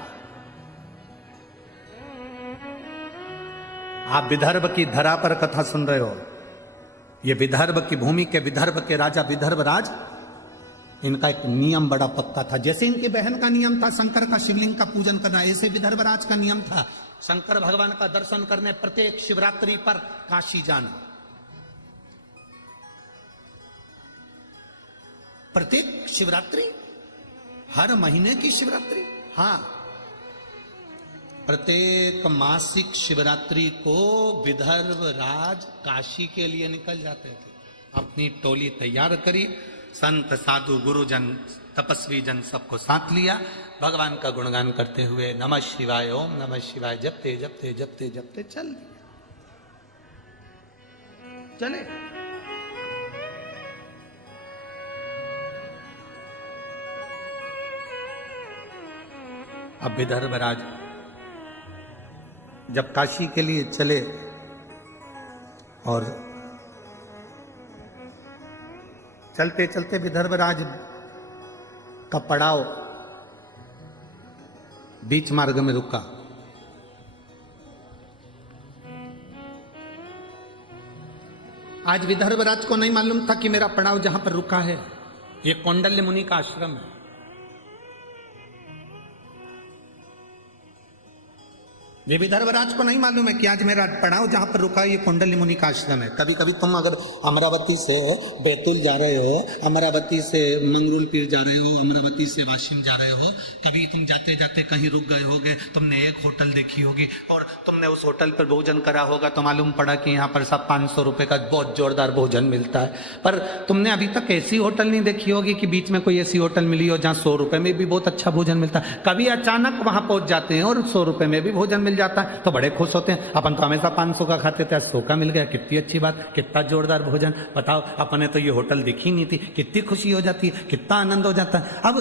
आप विदर्भ की धरा पर कथा सुन रहे हो। ये विदर्भ की भूमि के विदर्भ के राजा विदर्भ राज, इनका एक नियम बड़ा पक्का था। जैसे इनकी बहन का नियम था शंकर का शिवलिंग का पूजन करना, ऐसे विदर्भ राज का नियम था शंकर भगवान का दर्शन करने प्रत्येक शिवरात्रि पर काशी जाना। प्रत्येक शिवरात्रि, हर महीने की शिवरात्रि, हाँ, प्रत्येक मासिक शिवरात्रि को विदर्भ राज काशी के लिए निकल जाते थे। अपनी टोली तैयार करी, संत साधु गुरुजन तपस्वी जन सबको साथ लिया, भगवान का गुणगान करते हुए नमः शिवाय, ओम नमः शिवाय जपते जपते जपते जपते चले। अब विदर्भ राज जब काशी के लिए चले और चलते चलते विदर्भ राज का पड़ाव बीच मार्ग में रुका। आज विदर्भ राज को नहीं मालूम था कि मेरा पड़ाव जहां पर रुका है ये कौंडल्य मुनि का आश्रम है। ये विदर्भ राज को नहीं मालूम है कि आज मेरा पड़ाव जहां पर रुका है ये कौंडल्य मुनि का आश्रम है। कभी कभी तुम अगर अमरावती से बैतूल जा रहे हो, अमरावती से मंगरूल पीर जा रहे हो, अमरावती से वाशिम जा रहे हो, कभी तुम जाते जाते कहीं रुक गए होगे, तुमने एक होटल देखी होगी और तुमने उस होटल पर भोजन करा होगा तो मालूम पड़ा कि यहाँ पर सब 500 रुपए का बहुत जोरदार भोजन मिलता है। पर तुमने अभी तक ऐसी होटल नहीं देखी होगी कि बीच में कोई ऐसी होटल मिली हो जहाँ 100 रुपए में भी बहुत अच्छा भोजन मिलता है। कभी अचानक वहां पहुंच जाते हैं और 100 रुपए में भी भोजन मिल जाता है तो बड़े खुश होते हैं। अपन तो हमेशा 500 का खाते थे, 100 का मिल गया, कितनी अच्छी बात, कितना जोरदार भोजन। बताओ, अपने तो ये होटल दिखी नहीं थी, कितनी खुशी हो जाती है, कितना आनंद हो जाता है। अब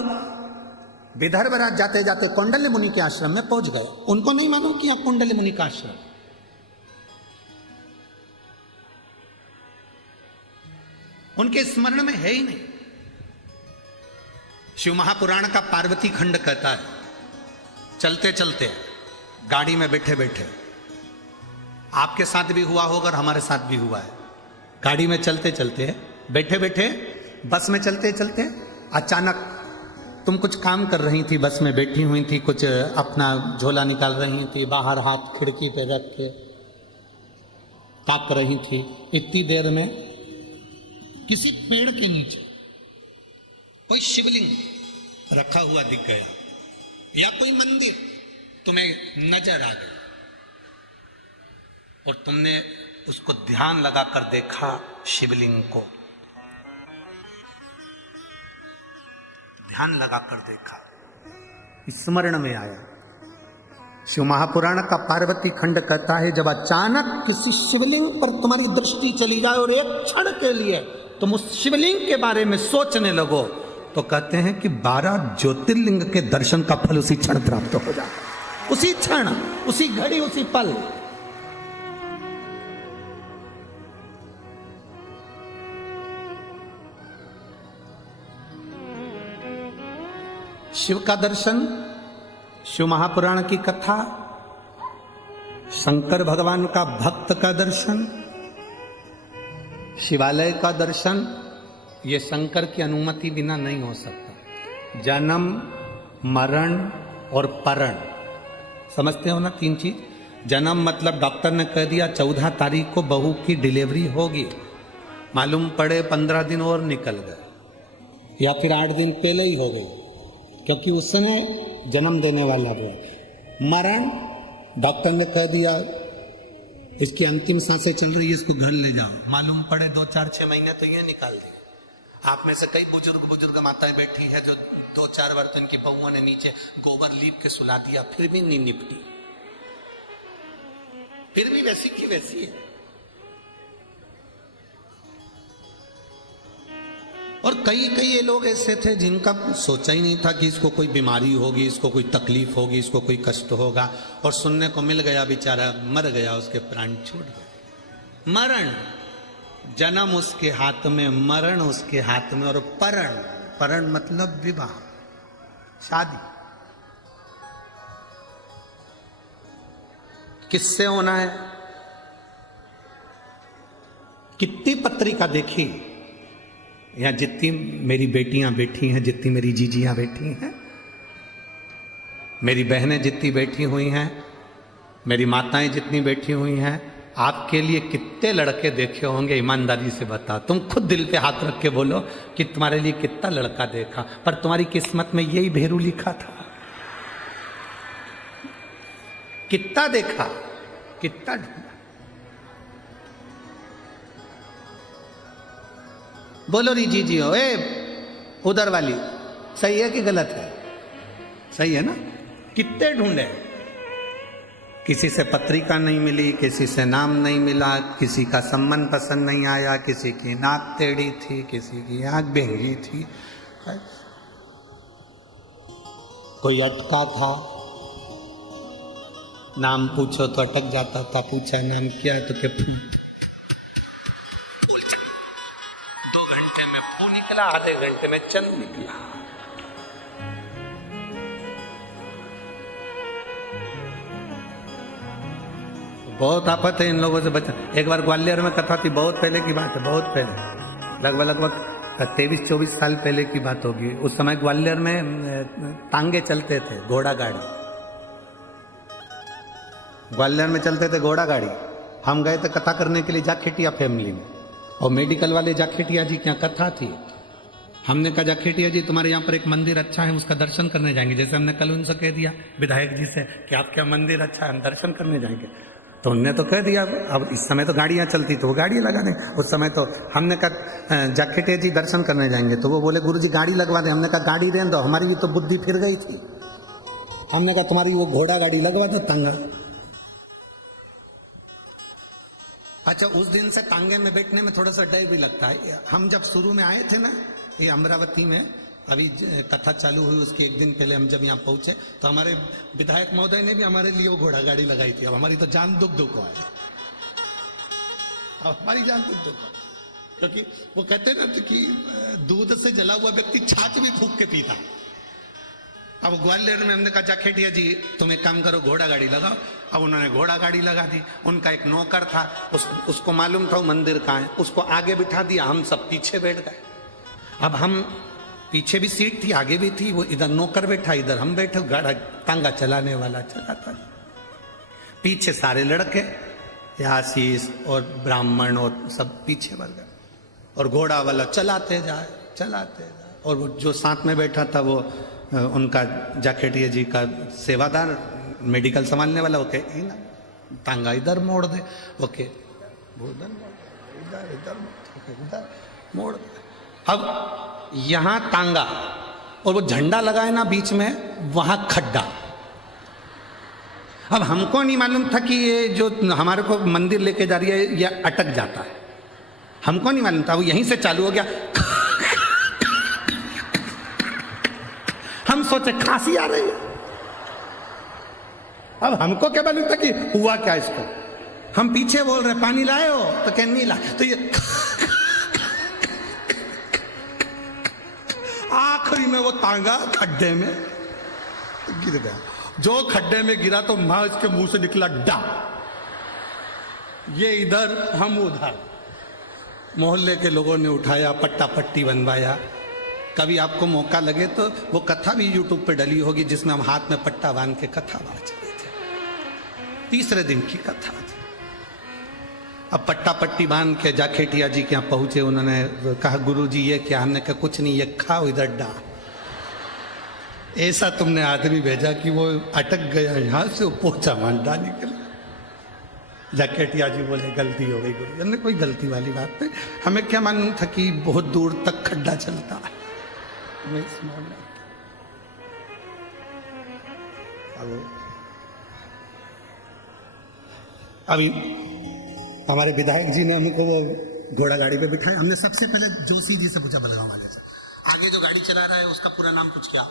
विदर्भ राज जाते जाते कौंडल्य मुनि के आश्रम में पहुंच गए। उनको नहीं मालूम कि यह कौंडल्य मुनि का आश्रम, उनके स्मरण में है ही नहीं। शिव महापुराण का पार्वती खंड कहता है, चलते चलते गाड़ी में बैठे बैठे, आपके साथ भी हुआ होगा और हमारे साथ भी हुआ है, गाड़ी में चलते चलते बैठे बैठे बस में चलते चलते अचानक तुम कुछ काम कर रही थी, बस में बैठी हुई थी, कुछ अपना झोला निकाल रही थी, बाहर हाथ खिड़की पे रख के ताक रही थी। इतनी देर में किसी पेड़ के नीचे कोई शिवलिंग रखा हुआ दिख गया या कोई मंदिर तुम्हें नजर आ गया और तुमने उसको ध्यान लगाकर देखा, शिवलिंग को ध्यान लगाकर देखा, स्मरण में आया। शिव महापुराण का पार्वती खंड कहता है, जब अचानक किसी शिवलिंग पर तुम्हारी दृष्टि चली जाए और एक क्षण के लिए तुम उस शिवलिंग के बारे में सोचने लगो, तो कहते हैं कि 12 ज्योतिर्लिंग के दर्शन का फल उसी क्षण प्राप्त हो जाता, उसी क्षण, उसी घड़ी, उसी पल। शिव का दर्शन, शिव महापुराण की कथा, शंकर भगवान का भक्त का दर्शन, शिवालय का दर्शन, ये शंकर की अनुमति बिना नहीं हो सकता। जन्म, मरण और परण, समझते हो ना 3 चीज। जन्म मतलब डॉक्टर ने कह दिया 14 तारीख को बहू की डिलीवरी होगी, मालूम पड़े 15 दिन और निकल गए या फिर 8 दिन पहले ही हो गई, क्योंकि उसने जन्म देने वाला वो। मरण, डॉक्टर ने कह दिया इसकी अंतिम सांसें चल रही है, इसको घर ले जाओ, मालूम पड़े 2, 4, 6 महीने तो ये निकाल दिए। आप में से कई बुजुर्ग माताएं बैठी हैं जो 2, 4 बार तो इनकी बहुओं ने नीचे गोबर लीप के सुला दिया, फिर भी नहीं निपटी, फिर भी वैसी की वैसी है। और कई ये लोग ऐसे थे जिनका सोचा ही नहीं था कि इसको कोई बीमारी होगी, इसको कोई तकलीफ होगी, इसको कोई कष्ट होगा, और सुनने को मिल गया, बेचारा मर गया, उसके प्राण छूट गए। मरण, जन्म उसके हाथ में, मरण उसके हाथ में, और परण मतलब विवाह, शादी। किससे होना है? कितनी पत्रिका देखी, यहाँ जितनी मेरी बेटियां बैठी हैं, जितनी मेरी जीजियां बैठी हैं, मेरी बहनें जितनी बैठी हुई हैं, मेरी माताएं जितनी बैठी हुई हैं, आपके लिए कितने लड़के देखे होंगे, ईमानदारी से बता। तुम खुद दिल पे हाथ रख के बोलो कि तुम्हारे लिए कितना लड़का देखा, पर तुम्हारी किस्मत में यही भेरू लिखा था। कितना देखा, कितना ढूंढा। बोलो री जी हो, उधर वाली सही है कि गलत है? सही है ना? कितने ढूंढे, किसी से पत्रिका नहीं मिली, किसी से नाम नहीं मिला, किसी का संबंध पसंद नहीं आया, किसी की नाक टेढ़ी थी, किसी की आंख बेंगी थी, कोई अटका था, नाम पूछो तो अटक जाता था, पूछा नाम क्या है तो क्या, 2 घंटे में फू निकला, आधे घंटे में चंद निकला। बहुत आफत है इन लोगों से बचना। एक बार ग्वालियर में कथा थी, बहुत पहले की बात है, बहुत पहले, लगभग 23-24 साल पहले की बात होगी। उस समय ग्वालियर में तांगे चलते थे, घोड़ा गाड़ी, ग्वालियर में चलते थे घोड़ा गाड़ी। हम गए थे कथा करने के लिए जाखेटिया फैमिली में, और मेडिकल वाले जाखेटिया जी क्या कथा थी। हमने कहा जाखेटिया जी तुम्हारे यहाँ पर एक मंदिर अच्छा है, उसका दर्शन करने जाएंगे। जैसे हमने कल उनसे कह दिया विधायक जी से कि आपका मंदिर अच्छा है, हम दर्शन करने जाएंगे, तो उनने तो कह दिया। अब इस समय तो गाड़ियाँ चलती तो वो गाड़ी लगा दें, उस समय तो हमने कहा जाखेटिया जी दर्शन करने जाएंगे, तो वो बोले गुरुजी गाड़ी लगवा दें। हमने कहा गाड़ी रहने दो, हमारी भी तो बुद्धि फिर गई थी। हमने कहा तुम्हारी वो घोड़ा गाड़ी लगवा दो, तांगा। अच्छा, उस दिन से तांगे में बैठने में थोड़ा सा डर भी लगता है। हम जब शुरू में आए थे ना, ये अमरावती में, अभी कथा चालू हुई उसके 1 दिन पहले हम जब यहाँ पहुंचे, तो हमारे विधायक महोदय ने भी हमारे लिए वो घोड़ा गाड़ी लगाई थी। अब हमारी तो जान दुख है, अब हमारी जान दुख क्योंकि वो कहते ना कि दूध से जला हुआ व्यक्ति छाछ भी फूक के पीता। अब ग्वालियर में हमने कहा जाखेटिया जी तुम एक काम करो, घोड़ा गाड़ी लगाओ। अब उन्होंने घोड़ा गाड़ी लगा दी। उनका एक नौकर था, उसको मालूम था वो मंदिर कहाँ है, उसको आगे बिठा दिया, हम सब पीछे बैठ गए। अब हम पीछे भी सीट थी, आगे भी थी, वो इधर नौकर बैठा, इधर हम बैठे, गाड़ा तांगा चलाने वाला चलाता। पीछे सारे लड़के आशीष और ब्राह्मण और सब पीछे बढ़ गए, और घोड़ा वाला चलाते जाए। और वो जो साथ में बैठा था वो उनका जाखेटिया जी का सेवादार, मेडिकल संभालने वाला, ओके ना तांगा इधर मोड़ दे, ओके इधर मोड़ दे। अब यहां तांगा और वो झंडा लगा है ना बीच में, वहां खड्डा। अब हमको नहीं मालूम था कि ये जो हमारे को मंदिर लेके जा रही है ये अटक जाता है, हमको नहीं मालूम था। वो यहीं से चालू हो गया, हम सोचे खांसी आ रही है। अब हमको क्या मालूम था कि हुआ क्या इसको। हम पीछे बोल रहे पानी लाए हो, तो कह नहीं लाए, तो ये आखिरी में वो तांगा खड्डे में गिर गया। जो खड्डे में गिरा तो मां इसके मुंह से निकला डा। ये इधर हम उधर, मोहल्ले के लोगों ने उठाया, पट्टा पट्टी बनवाया। कभी आपको मौका लगे तो वो कथा भी यूट्यूब पे डली होगी, जिसमें हम हाथ में पट्टा बांध के कथा बांध रहे थे। तीसरे दिन की कथा थी। अब पट्टा पट्टी बांध के जाखेटिया जी के यहाँ पहुंचे। उन्होंने कहा गुरुजी ये क्या? हमने कहा कुछ नहीं, ये खाओ इधर डा। ऐसा तुमने आदमी भेजा कि वो अटक गया, यहां से वो पोछा मांडा निकल। जाखेटिया जी बोले गलती हो गई गुरु। हमने कोई गलती वाली बात नहीं, हमें क्या मालूम था कि बहुत दूर तक खड्डा चलता है। अभी हमारे विधायक जी ने हमको वो घोड़ा गाड़ी पे बिठाया। हमने सबसे पहले जोशी जी से पूछा, बलगांव वाले से, आगे जो गाड़ी चला रहा है उसका पूरा नाम कुछ क्या?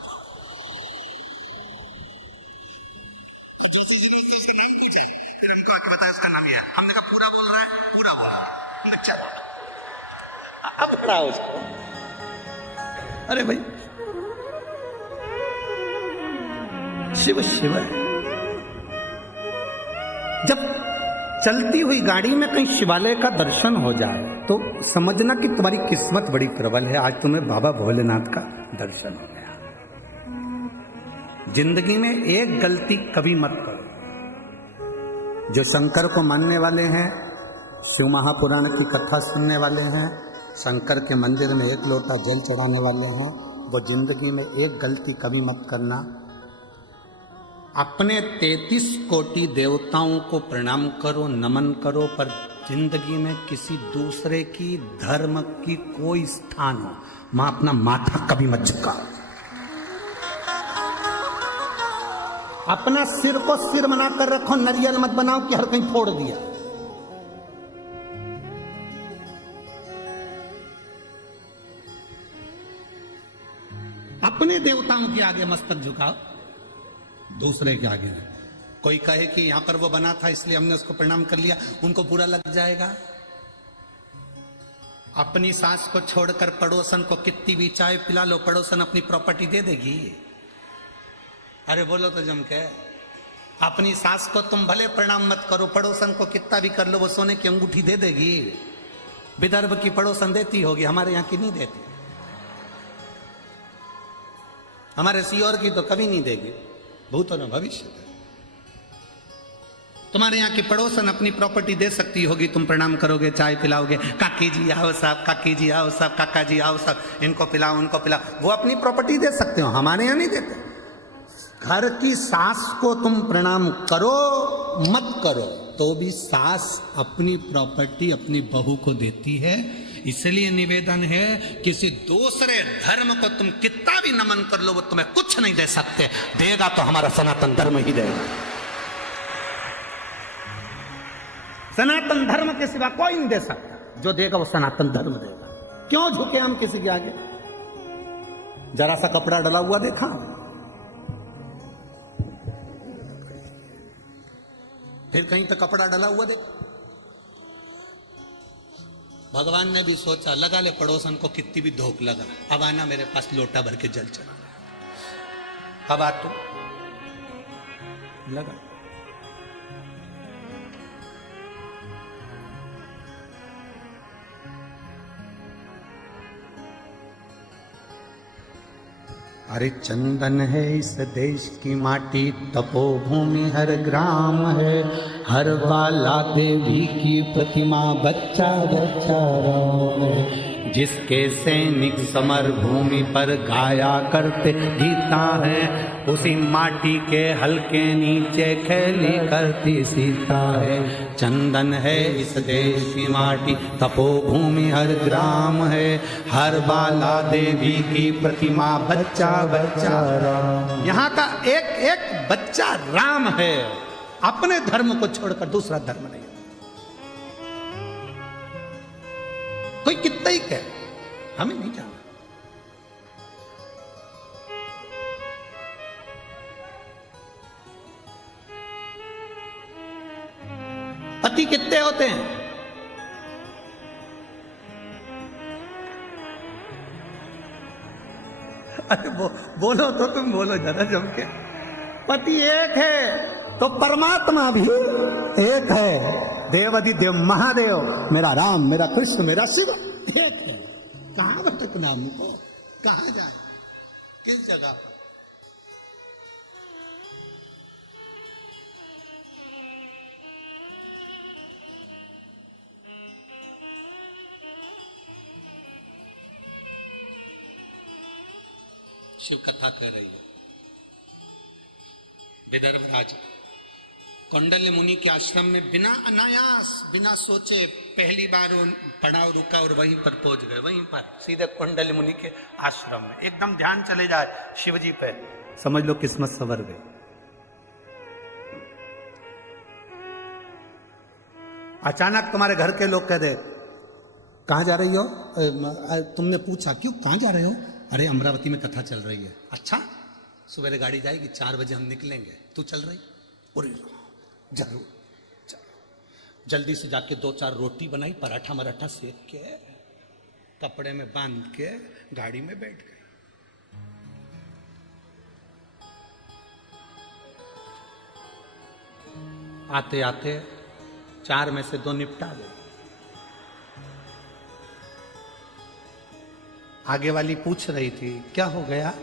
फिर हमको आगे बताया उसका नाम है। हमने कहा पूरा बोल रहा है, पूरा बोल। अच्छा अब खड़ा उसको, अरे भाई शिव शिव। जब चलती हुई गाड़ी में कहीं शिवालय का दर्शन हो जाए तो समझना कि तुम्हारी किस्मत बड़ी प्रबल है, आज तुम्हें बाबा भोलेनाथ का दर्शन हो गया। जिंदगी में एक गलती कभी मत करो। जो शंकर को मानने वाले हैं, शिव महापुराण की कथा सुनने वाले हैं, शंकर के मंदिर में एक लोटा जल चढ़ाने वाले हैं, वो जिंदगी में एक गलती कभी मत करना। अपने 33 कोटि देवताओं को प्रणाम करो, नमन करो, पर जिंदगी में किसी दूसरे की धर्म की कोई स्थान हो, मां अपना माथा कभी मत झुकाओ। अपना सिर को सिर बनाकर रखो, नरियल मत बनाओ कि हर कहीं फोड़ दिया। अपने देवताओं के आगे मस्तक झुकाओ, दूसरे के आगे नहीं। कोई कहे कि यहां पर वो बना था इसलिए हमने उसको प्रणाम कर लिया, उनको बुरा लग जाएगा। अपनी सास को छोड़कर पड़ोसन को कितनी भी चाय पिला लो, पड़ोसन अपनी प्रॉपर्टी दे देगी। अरे बोलो तो जम के। अपनी सास को तुम भले प्रणाम मत करो, पड़ोसन को कितना भी कर लो, वो सोने की अंगूठी दे देगी। विदर्भ की पड़ोसन देती होगी, हमारे यहाँ की नहीं देती। हमारे सीओर की तो कभी नहीं देगी, भूत और भविष्य। तुम्हारे यहाँ की पड़ोसन अपनी प्रॉपर्टी दे सकती होगी, तुम प्रणाम करोगे, चाय पिलाओगे, काकी जी आओ साहब, काकी जी आओ साहब, काका जी आओ साहब, इनको पिलाओ उनको पिलाओ, वो अपनी प्रॉपर्टी दे सकते हो, हमारे यहाँ नहीं देते। घर की सास को तुम प्रणाम करो मत करो, तो भी सास अपनी प्रॉपर्टी अपनी बहू को देती है। इसलिए निवेदन है, किसी दूसरे धर्म को तुम कितना भी नमन कर लो, वो तुम्हें कुछ नहीं दे सकते। देगा तो हमारा सनातन धर्म ही देगा। सनातन धर्म के सिवा कोई नहीं दे सकता। जो देगा वो सनातन धर्म देगा। क्यों झुके हम किसी के आगे? जरा सा कपड़ा डला हुआ देखा, फिर कहीं तो कपड़ा डला हुआ देखा। भगवान ने भी सोचा लगा ले पड़ोसन को कितनी भी धोख लगा, अब आना मेरे पास लोटा भर के जल चला, अब आ तू लगा। अरे चंदन है इस देश की माटी, तपोभूमि हर ग्राम है, हर बाला देवी की प्रतिमा, बच्चा बच्चा राम है। जिसके सैनिक समर भूमि पर गाया करते गीता है, उसी माटी के हल्के नीचे खेली करती सीता है। चंदन है इस देश की माटी, तपोभूमि हर ग्राम है, हर बाला देवी की प्रतिमा, बच्चा बच्चा राम। यहाँ का एक एक बच्चा राम है, अपने धर्म को छोड़कर दूसरा धर्म नहीं। कोई कितना ही कहे, हमें नहीं जाना। पति कितने होते हैं? अरे बोलो तो तुम बोलो जरा जम के। पति एक है तो परमात्मा भी एक है। देवाधिदेव महादेव, मेरा राम, मेरा कृष्ण, मेरा शिव एक है। कहां भटकना हमको, कहां जाए, किस जगह पर? शिव कथा कर रही है। विदर्भ राज कौंडल्य मुनि के आश्रम में बिना अनायास, बिना सोचे पहली बार पड़ाव रुका और वहीं पर पहुंच गए। वहीं पर सीधे कौंडल्य मुनि के आश्रम में एकदम ध्यान चले जाए शिवजी पे, समझ लो किस्मत संवर गई। अचानक तुम्हारे घर के लोग कह दे कहां जा रही हो? तुमने पूछा क्यों, कहां जा रहे हो? अरे अमरावती में कथा चल रही है। अच्छा, सुबह गाड़ी जाएगी, 4 बजे हम निकलेंगे, तू चल रही? अरे जरूर चलो। जल्दी से जाके 2-4 रोटी बनाई, पराठा मराठा सेक के कपड़े में बांध के गाड़ी में बैठ गए। आते आते 4 में से 2 निपटा गए। आगे वाली पूछ रही थी क्या हो गया?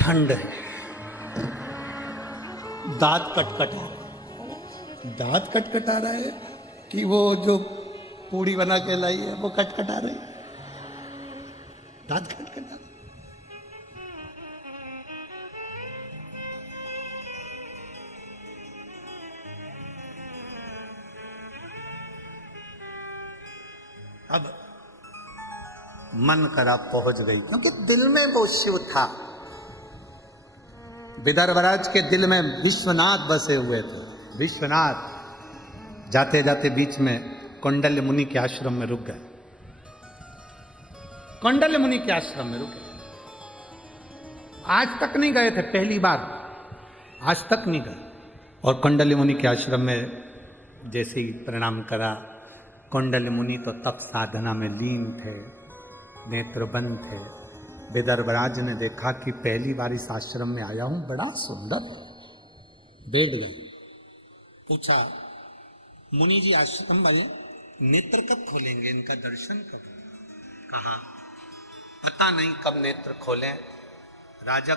ठंड है, दांत कटकटा, दांत कटकटा रहा है कि वो जो पूड़ी बना के लाई है वो कटकटा रही, दांत कटकटा। अब मन करा पहुंच गई, क्योंकि दिल में वो शिव था। विदर्भराज के दिल में विश्वनाथ बसे हुए थे। विश्वनाथ जाते जाते बीच में कौंडल्य मुनि के आश्रम में रुक गए। कौंडल्य मुनि के आश्रम में रुके, आज तक नहीं गए थे, पहली बार, आज तक नहीं गए। और कौंडल्य मुनि के आश्रम में जैसे ही प्रणाम करा, कौंडल्य मुनि तो तप साधना में लीन थे, नेत्र बंद थे। विदर्भराज ने देखा कि पहली बार इस आश्रम में आया हूं, बड़ा सुंदर। बैठ गए, पूछा मुनि जी आश्रम भाई नेत्र कब खोलेंगे, इनका दर्शन कब? कहा पता नहीं कब नेत्र खोलें। राजा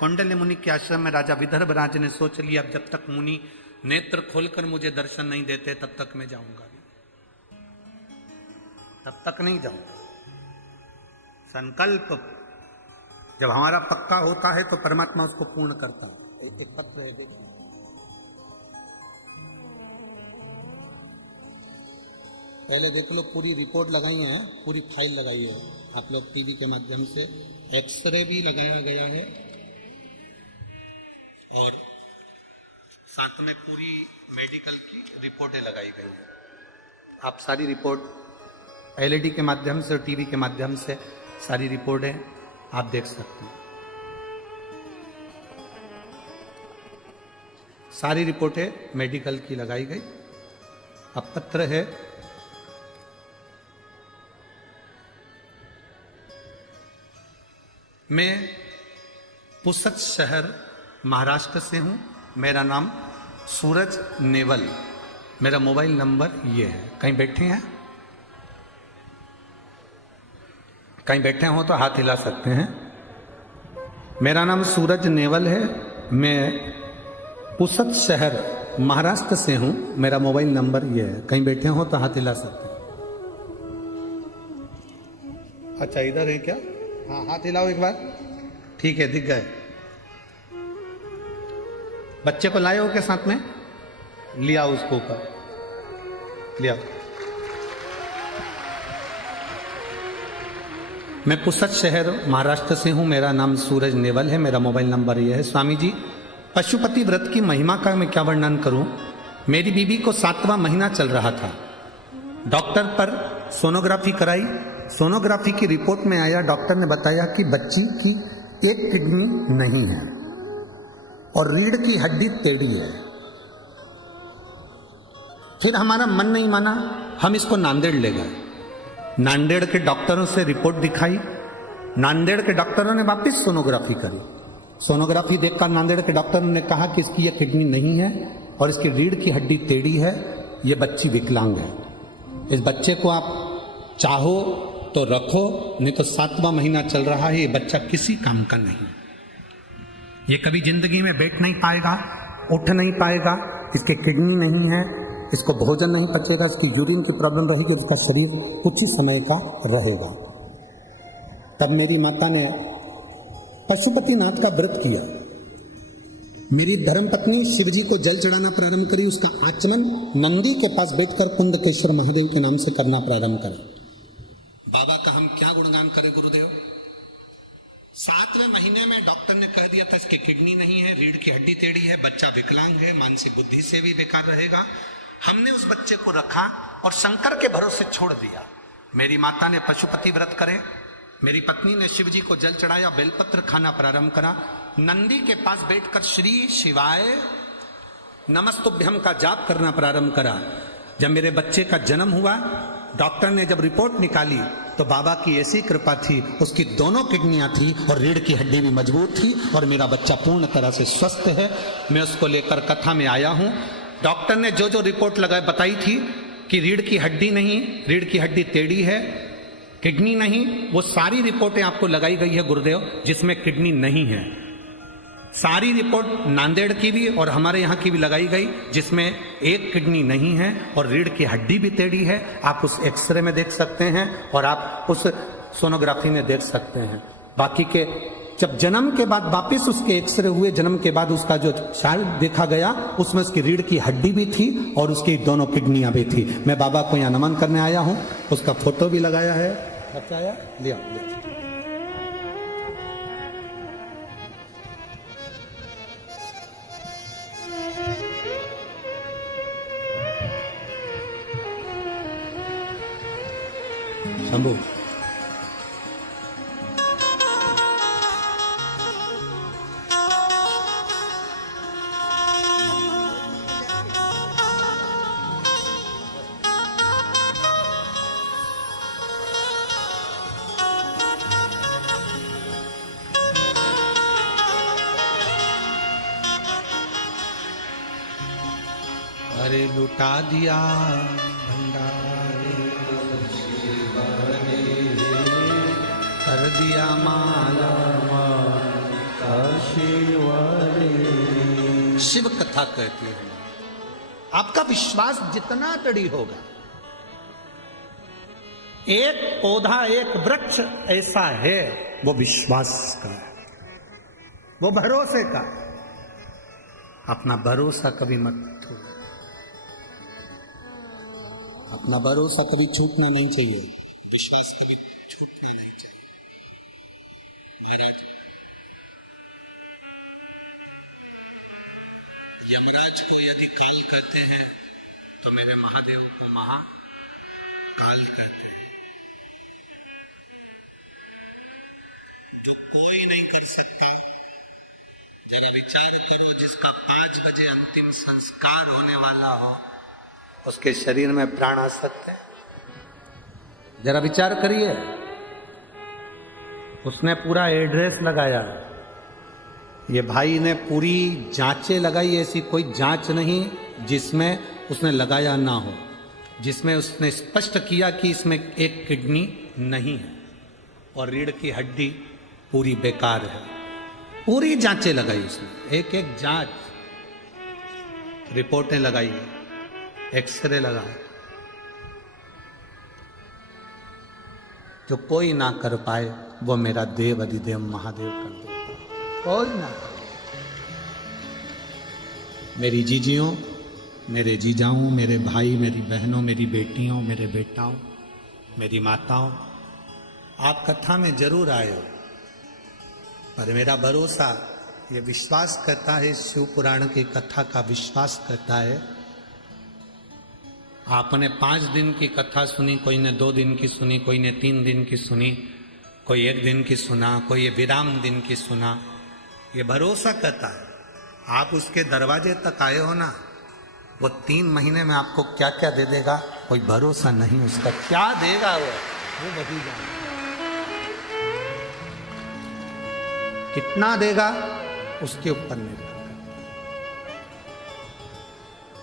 कौंडल्य मुनि के आश्रम में राजा विदर्भराज ने सोच लिया अब जब तक मुनि नेत्र खोलकर मुझे दर्शन नहीं देते तब तक मैं जाऊंगा, तब तक नहीं जाऊंगा। संकल्प जब हमारा पक्का होता है तो परमात्मा उसको पूर्ण करता है। एक पत्र है, देखिए, पहले देख लो, पूरी रिपोर्ट लगाई है, पूरी फाइल लगाई है, आप लोग टीवी के माध्यम से। एक्सरे भी लगाया गया है और साथ में पूरी मेडिकल की रिपोर्टें लगाई गई है। आप सारी रिपोर्ट एलईडी के माध्यम से और टीवी के माध्यम से सारी रिपोर्टें आप देख सकते हैं। सारी रिपोर्टें मेडिकल की लगाई गई। अब पत्र है, मैं पुसद शहर महाराष्ट्र से हूं। मेरा नाम सूरज नेवल, मेरा मोबाइल नंबर ये है। कहीं बैठे हैं? कहीं बैठे हो तो हाथ हिला सकते हैं। मेरा नाम सूरज नेवल है, मैं पुसद शहर महाराष्ट्र से हूं। मेरा मोबाइल नंबर ये है। कहीं बैठे हो तो हाथ हिला सकते हैं। अच्छा, इधर है क्या? हाँ, हाथ हिलाओ एक बार। ठीक है, दिख गए। बच्चे को लाए हो के साथ में? लिया उसको ऊपर, लिया। मैं पुसद शहर महाराष्ट्र से हूं। मेरा नाम सूरज नेवल है, मेरा मोबाइल नंबर यह है। स्वामी जी, पशुपति व्रत की महिमा का मैं क्या वर्णन करूं। मेरी बीबी को 7वां महीना चल रहा था। डॉक्टर पर सोनोग्राफी कराई। सोनोग्राफी की रिपोर्ट में आया, डॉक्टर ने बताया कि बच्ची की एक किडनी नहीं है और रीढ़ की हड्डी टेढ़ी है। फिर हमारा मन नहीं माना, हम इसको नांदेड़ ले गए। नांदेड़ के डॉक्टरों से रिपोर्ट दिखाई। नांदेड़ के डॉक्टरों ने वापस सोनोग्राफी करी। सोनोग्राफी देखकर नांदेड़ के डॉक्टरों ने कहा कि इसकी यह किडनी नहीं है और इसकी रीढ़ की हड्डी टेढ़ी है, यह बच्ची विकलांग है। इस बच्चे को आप चाहो तो रखो, नहीं तो 7वां महीना चल रहा है, ये बच्चा किसी काम का नहीं। ये कभी जिंदगी में बैठ नहीं पाएगा, उठ नहीं पाएगा, इसके किडनी नहीं है, इसको भोजन नहीं पचेगा, इसकी यूरिन की प्रॉब्लम रहेगी, इसका शरीर कुछ ही समय का रहेगा। तब मेरी माता ने पशुपतिनाथ का व्रत किया। मेरी धर्मपत्नी शिवजी को जल चढ़ाना प्रारंभ करी। उसका आचमन नंदी के पास बैठकर कुंदकेश्वर महादेव के नाम से करना प्रारंभ करा। बाबा का हम क्या गुणगान करें गुरुदेव। 7वें महीने में डॉक्टर ने कह दिया था इसकी किडनी नहीं है, रीढ़ की हड्डी टेढ़ी है, बच्चा विकलांग है, मानसिक बुद्धि से भी बेकार रहेगा। हमने उस बच्चे को रखा और शंकर के भरोसे छोड़ दिया। मेरी माता ने पशुपति व्रत करे, मेरी पत्नी ने शिव जी को जल चढ़ाया, बेलपत्र खाना प्रारंभ करा। नंदी के पास बैठकर श्री शिवाय नमस्तुभ्यम का जाप करना प्रारंभ करा। जब मेरे बच्चे का जन्म हुआ, डॉक्टर ने जब रिपोर्ट निकाली तो बाबा की ऐसी कृपा थी, उसकी दोनों किडनियां थी और रीढ़ की हड्डी भी मजबूत थी और मेरा बच्चा पूर्ण तरह से स्वस्थ है। मैं उसको लेकर कथा में आया हूं। डॉक्टर ने जो जो रिपोर्ट बताई थी कि रीढ़ की हड्डी नहीं, रीढ़ की हड्डी टेढ़ी है, किडनी नहीं, वो सारी रिपोर्टें आपको लगाई गई है गुरुदेव, जिसमें किडनी नहीं है। सारी रिपोर्ट नांदेड़ की भी और हमारे यहाँ की भी लगाई गई, जिसमें एक किडनी नहीं है और रीढ़ की हड्डी भी टेढ़ी है। आप उस एक्सरे में देख सकते हैं और आप उस सोनोग्राफी में देख सकते हैं। बाकी के जब जन्म के बाद वापिस उसके एक्सरे हुए, जन्म के बाद उसका जो चाइल्ड देखा गया, उसमें उसकी रीढ़ की हड्डी भी थी और उसकी दोनों किडनियां भी थी। मैं बाबा को यहाँ नमन करने आया हूँ, उसका फोटो भी लगाया है। अच्छा आया, लिया, लिया। शंभू अरे लुटा दिया भंडारे, कर दिया माला शिव कथा कहते हैं। आपका विश्वास जितना दृढ़ होगा, एक पौधा एक वृक्ष ऐसा है, वो विश्वास का है, वो भरोसे का। अपना भरोसा कभी मत छोड़ो, अपना भरोसा कभी छूटना नहीं चाहिए, विश्वास कभी छूटना नहीं चाहिए। महाराज, यमराज को यदि काल कहते हैं तो मेरे महादेव को महाकाल कहते हैं। जो कोई नहीं कर सकता। जरा विचार करो, जिसका 5 बजे अंतिम संस्कार होने वाला हो, उसके शरीर में प्राण आ सकते हैं? जरा विचार करिए। उसने पूरा एड्रेस लगाया, ये भाई ने पूरी जांचें लगाई, ऐसी कोई जांच नहीं जिसमें उसने लगाया ना हो, जिसमें उसने स्पष्ट किया कि इसमें एक किडनी नहीं है और रीढ़ की हड्डी पूरी बेकार है। पूरी जांचें लगाई उसने, एक एक जांच, रिपोर्टें लगाई, एक्सरे लगाए, जो कोई ना कर पाए वो मेरा देव अधिदेव महादेव कर देता। कोई ना। मेरी जीजियों, मेरे जीजाओं, मेरे भाई, मेरी बहनों, मेरी बेटियों, मेरे बेटाओं, मेरी माताओं, आप कथा में जरूर आए हो, पर मेरा भरोसा, ये विश्वास करता है, शिव पुराण की कथा का विश्वास करता है। आपने 5 दिन की कथा सुनी, कोई ने 2 दिन की सुनी, कोई ने 3 दिन की सुनी, कोई 1 दिन की सुना, कोई विराम दिन की सुना। ये भरोसा करता है, आप उसके दरवाजे तक आए हो ना, वो 3 महीने में आपको क्या क्या दे देगा कोई भरोसा नहीं उसका। क्या देगा वो वही जाने। कितना देगा उसके ऊपर निर्भर करता।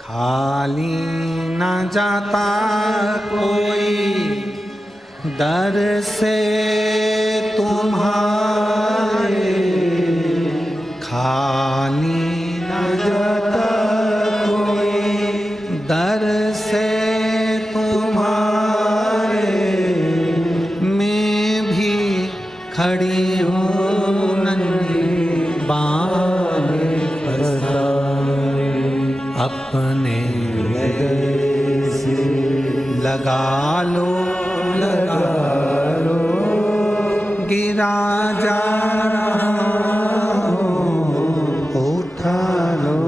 खाली ना जाता कोई दर से तुम्हारे, खाली ना जाता कोई दर से तुम्हारे, मैं भी खड़ी हूँ नन्ही बाने पसारे, अपने हृदय से लगा लो, गिरा जा रहा हो, उठा लो,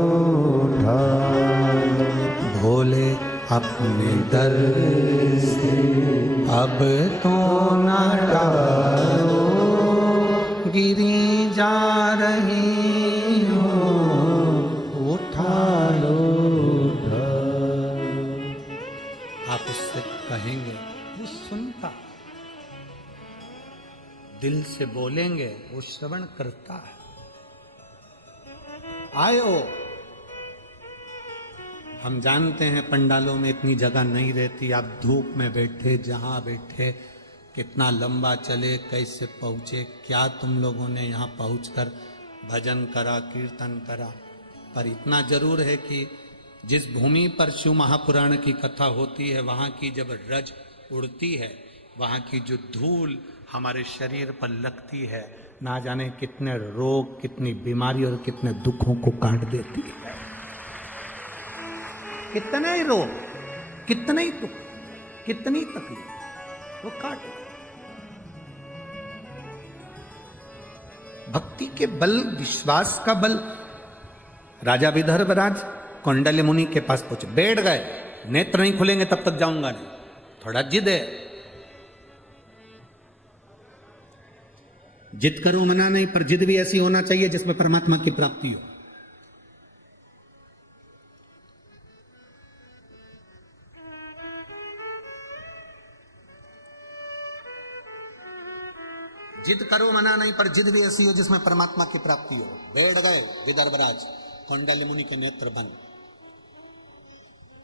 भोले अपने दर से अब तो न टालो, गिरी जा रही हो, उठा लो। आप उससे कहेंगे, वो सुनता, दिल से बोलेंगे, वो श्रवण करता है। आयो, हम जानते हैं पंडालों में इतनी जगह नहीं रहती, आप धूप में बैठे, जहां बैठे, कितना लंबा चले, कैसे पहुंचे, क्या तुम लोगों ने यहाँ पहुंचकर भजन करा, कीर्तन करा। पर इतना जरूर है कि जिस भूमि पर शिव महापुराण की कथा होती है, वहां की जब रज उड़ती है, वहां की जो धूल हमारे शरीर पर लगती है, ना जाने कितने रोग, कितनी बीमारी और कितने दुखों को काट देती है। कितने ही रोग, कितने ही दुख, कितनी तकलीफ वो काट। भक्ति के बल, विश्वास का बल। राजा विदर्भराज कौंडल्य मुनि के पास पहुंचे, बैठ गए, नेत्र नहीं खुलेंगे तब तक जाऊंगा नहीं। थोड़ा जिद है, जिद करो मना नहीं, पर जिद भी ऐसी होना चाहिए जिसमें परमात्मा की प्राप्ति हो। जिद करो मना नहीं, पर जिद भी ऐसी हो जिसमें परमात्मा की प्राप्ति हो। बैठ गए विदर्भराज, कौंडल्य मुनि के नेत्र बंद,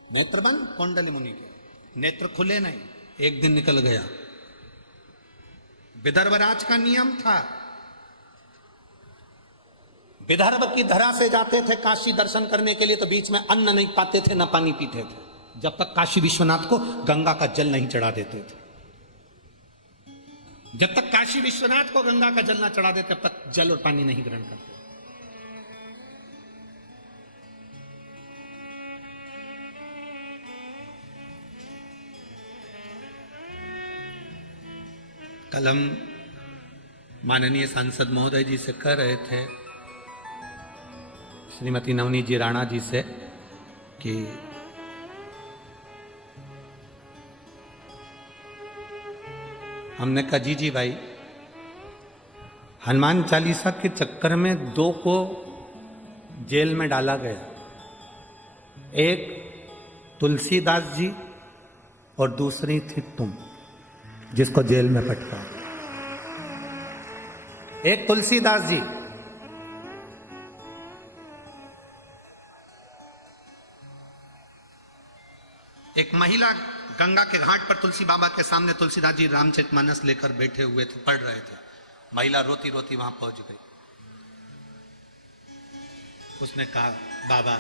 नेत्र बंद, कौंडल्य मुनि के नेत्र खुले नहीं। एक दिन निकल गया, विदर्भराज का नियम था, विदर्भ की धरा से जाते थे काशी दर्शन करने के लिए, तो बीच में अन्न नहीं पाते थे, न पानी पीते थे, जब तक काशी विश्वनाथ को गंगा का जल नहीं चढ़ा देते थे। जब तक काशी विश्वनाथ को गंगा का जल ना चढ़ा देते, तब तक जल और पानी नहीं ग्रहण करते। कल हम माननीय सांसद महोदय जी से कह रहे थे, श्रीमती नवनीत जी राणा जी से, कि हमने कहा जी भाई, हनुमान चालीसा के चक्कर में 2 को जेल में डाला गया। एक तुलसीदास जी और दूसरी थी तुम, जिसको जेल में पटका। एक तुलसीदास जी, एक महिला गंगा के घाट पर तुलसी बाबा के सामने तुलसीदास जी रामचरितमानस लेकर बैठे हुए थे, पढ़ रहे थे। महिला रोती रोती वहां पहुंच गई। उसने कहा, बाबा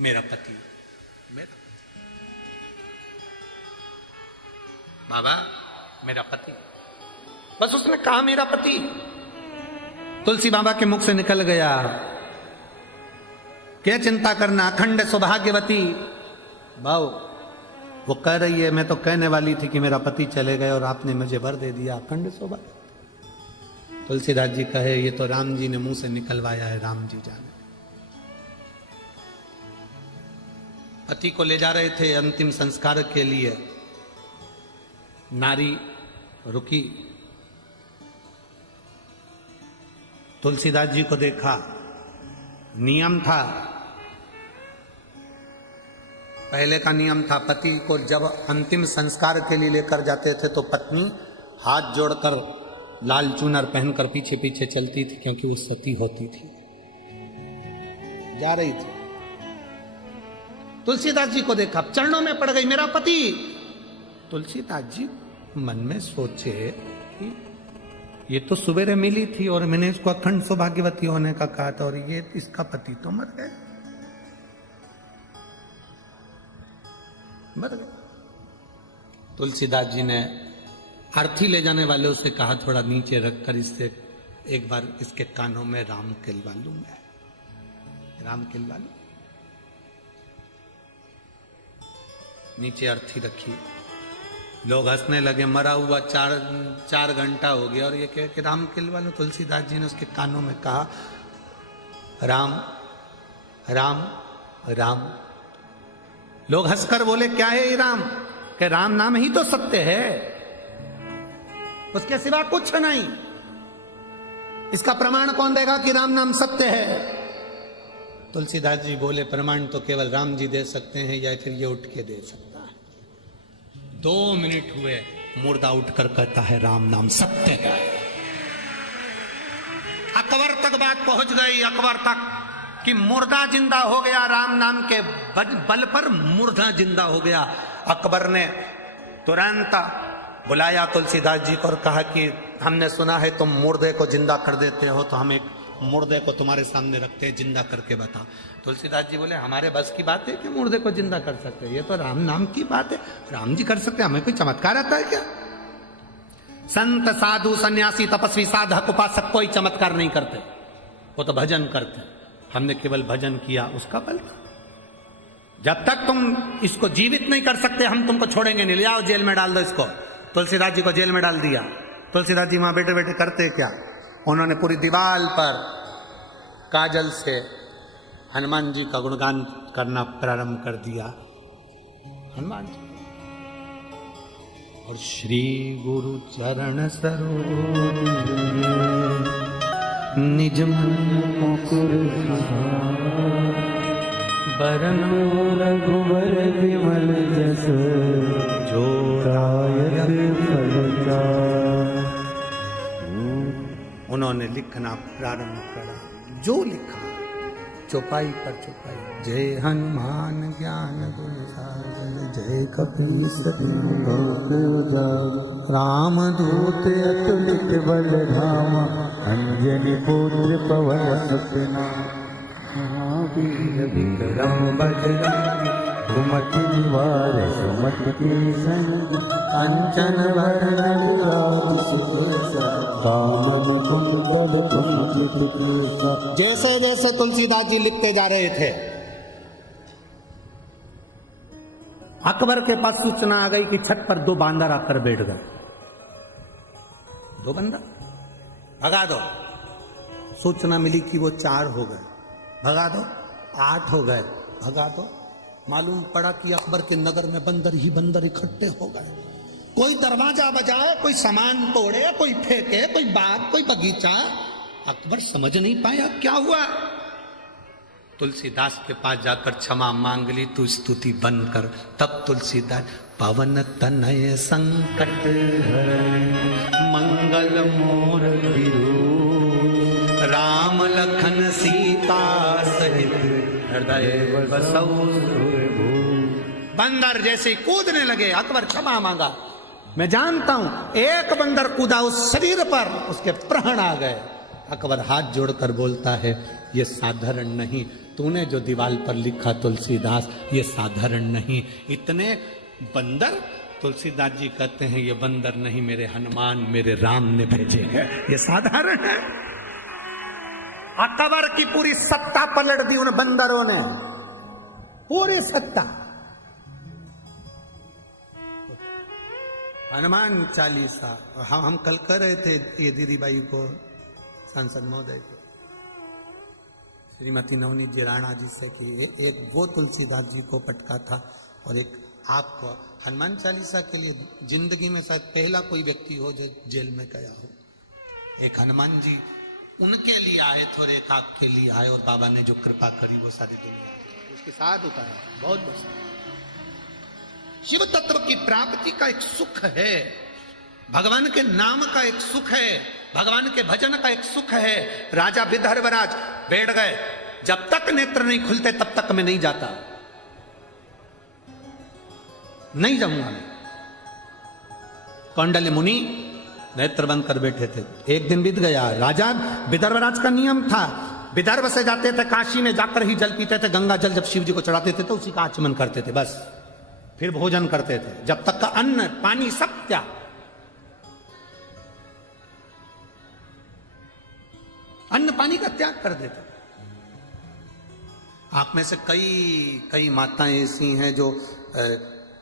मेरा पति, बाबा मेरा पति। बस उसने कहा मेरा पति। तुलसी बाबा के मुख से निकल गया, क्या चिंता करना, अखंड सौभाग्यवती। भाव वो कह रही है, मैं तो कहने वाली थी कि मेरा पति चले गए और आपने मुझे वर दे दिया, अखंड सौभाग्य। तुलसीदास जी कहे, ये तो राम जी ने मुंह से निकलवाया है, राम जी जाने। पति को ले जा रहे थे अंतिम संस्कार के लिए। नारी रुकी, तुलसीदास जी को देखा। नियम था, पहले का नियम था, पति को जब अंतिम संस्कार के लिए लेकर जाते थे तो पत्नी हाथ जोड़कर लाल चुनर पहनकर पीछे पीछे चलती थी, क्योंकि वो सती होती थी। जा रही थी, तुलसीदास जी को देखा, चरणों में पड़ गई, मेरा पति। तुलसीदास जी मन में सोचे कि ये तो सवेरे मिली थी और मैंने इसको अखंड सौभाग्यवती होने का कहा था, और ये इसका पति तो मर गए, मर गए। तुलसीदास जी ने अर्थी ले जाने वाले से कहा, थोड़ा नीचे रखकर इससे एक बार इसके कानों में राम किलवा लूं, मैं राम किलवा लूं। नीचे अर्थी रखी, लोग हंसने लगे, मरा हुआ 4 घंटा हो गया और ये कहे कि राम किलवा लो। तुलसीदास जी ने उसके कानों में कहा, राम राम राम। लोग हंसकर बोले, क्या है ये राम? कि राम नाम ही तो सत्य है, उसके सिवा कुछ नहीं। इसका प्रमाण कौन देगा कि राम नाम सत्य है? तुलसीदास जी बोले, प्रमाण तो केवल राम जी दे सकते हैं, या फिर ये उठ के दे सकता है। 2 मिनट हुए, मुर्दा उठकर कहता है, राम नाम सत्य है। अकबर तक बात पहुंच गई, अकबर तक, कि मुर्दा जिंदा हो गया, राम नाम के बल पर मुर्दा जिंदा हो गया। अकबर ने तुरंत बुलाया तुलसीदास जी को और कहा कि हमने सुना है तुम मुर्दे को जिंदा कर देते हो, तो हम एक मुर्दे को तुम्हारे सामने रखते हैं, जिंदा करके बता। तुलसीदास जी बोले, हमारे बस की बात है कि मुर्दे को जिंदा कर सकते हैं, ये तो राम नाम की बात है, राम जी कर सकते हैं, हमें कोई चमत्कार आता है क्या? संत साधु सन्यासी तपस्वी साधक उपासक कोई चमत्कार नहीं करते, वो तो भजन करते। हमने केवल भजन किया, उसका बल। जब तक तुम इसको जीवित नहीं कर सकते, हम तुमको छोड़ेंगे नहीं, ले जाओ जेल में डाल दो इसको। तुलसीदास जी को जेल में डाल दिया। तुलसीदास जी वहां बैठे बैठे करते क्या, उन्होंने पूरी दीवार पर काजल से हनुमान जी का गुणगान करना प्रारंभ कर दिया। हनुमान जी और श्री गुरु चरण सरोज निज मन मुकुर बरनो रघुवर विमल जस जो रायत फल। उन्होंने लिखना प्रारंभ करा, जो लिखा चौपाई पर चौपाई। जय हनुमान ज्ञान गुण सागर, जय कपीस राम दूत अतुलित बल धामा, अंजनी पुत्र पवन सुतना। महावीर विक्रम बजरंगी, सुमति निवार सुमति के संग, कंचन वरण राज सुभूषण, कानन कुंडल कुंचित केसा। जैसे जैसे तुलसीदास जी लिखते जा रहे थे, अकबर के पास सूचना आ गई कि छत पर 2 बांदर आकर बैठ गए। 2 बंदर, भगा दो। सूचना मिली कि वो 4 हो गए, भगा दो। 8 हो गए, भगा दो। मालूम पड़ा कि अकबर के नगर में बंदर ही बंदर इकट्ठे हो गए। कोई दरवाजा बजाए, कोई सामान तोड़े, कोई फेंके, कोई बाग, कोई बगीचा। अकबर समझ नहीं पाया क्या हुआ। तुलसीदास के पास जाकर क्षमा मांग ली, तू स्तुति बंद कर। तब तुलसीदास पवन तनय संकट मंगल मोर राम लखन सीता सहित हृदय बसौ। बंदर जैसे कूदने लगे, अकबर क्षमा मांगा। मैं जानता हूं एक बंदर कूदा उस शरीर पर, उसके प्राण आ गए। अकबर हाथ जोड़कर बोलता है, ये साधारण नहीं, तूने जो दीवार पर लिखा तुलसीदास, ये साधारण नहीं। इतने बंदर, तुलसीदास जी कहते हैं ये बंदर नहीं, मेरे हनुमान, मेरे राम ने भेजे हैं, ये साधारण है। अकबर की पूरी सत्ता पलट दी उन बंदरों ने, पूरी सत्ता। हनुमान चालीसा हम कल कर रहे थे ये दीदी भाई को, सांसद महोदय को, श्रीमती नवनीत जी राणा जी से कि एक वो तुलसीदास जी को पटका था और एक आपको। हनुमान चालीसा के लिए जिंदगी में शायद पहला कोई व्यक्ति हो जो जेल में गया हो। एक हनुमान जी उनके लिए आए थे और एक आपके लिए आए, और बाबा ने जो कृपा करी वो सारी दुनिया उसके साथ उतारा। बहुत बहुत शिव तत्व की प्राप्ति का एक सुख है, भगवान के नाम का एक सुख है, भगवान के भजन का एक सुख है। राजा विदर्भराज बैठ गए, जब तक नेत्र नहीं खुलते तब तक मैं नहीं जाता, नहीं जाऊंगा मैं। कौंडल्य मुनि नेत्र बंद कर बैठे थे। एक दिन बीत गया। राजा विदर्भराज का नियम था, विदर्भ से जाते थे काशी में, जाकर ही जल पीते थे। गंगा जल जब शिव जी को चढ़ाते थे तो उसी का आचमन करते थे, बस फिर भोजन करते थे। जब तक का अन्न पानी सब त्याग। अन्न पानी का त्याग कर देते। आप में से कई माताएं ऐसी हैं जो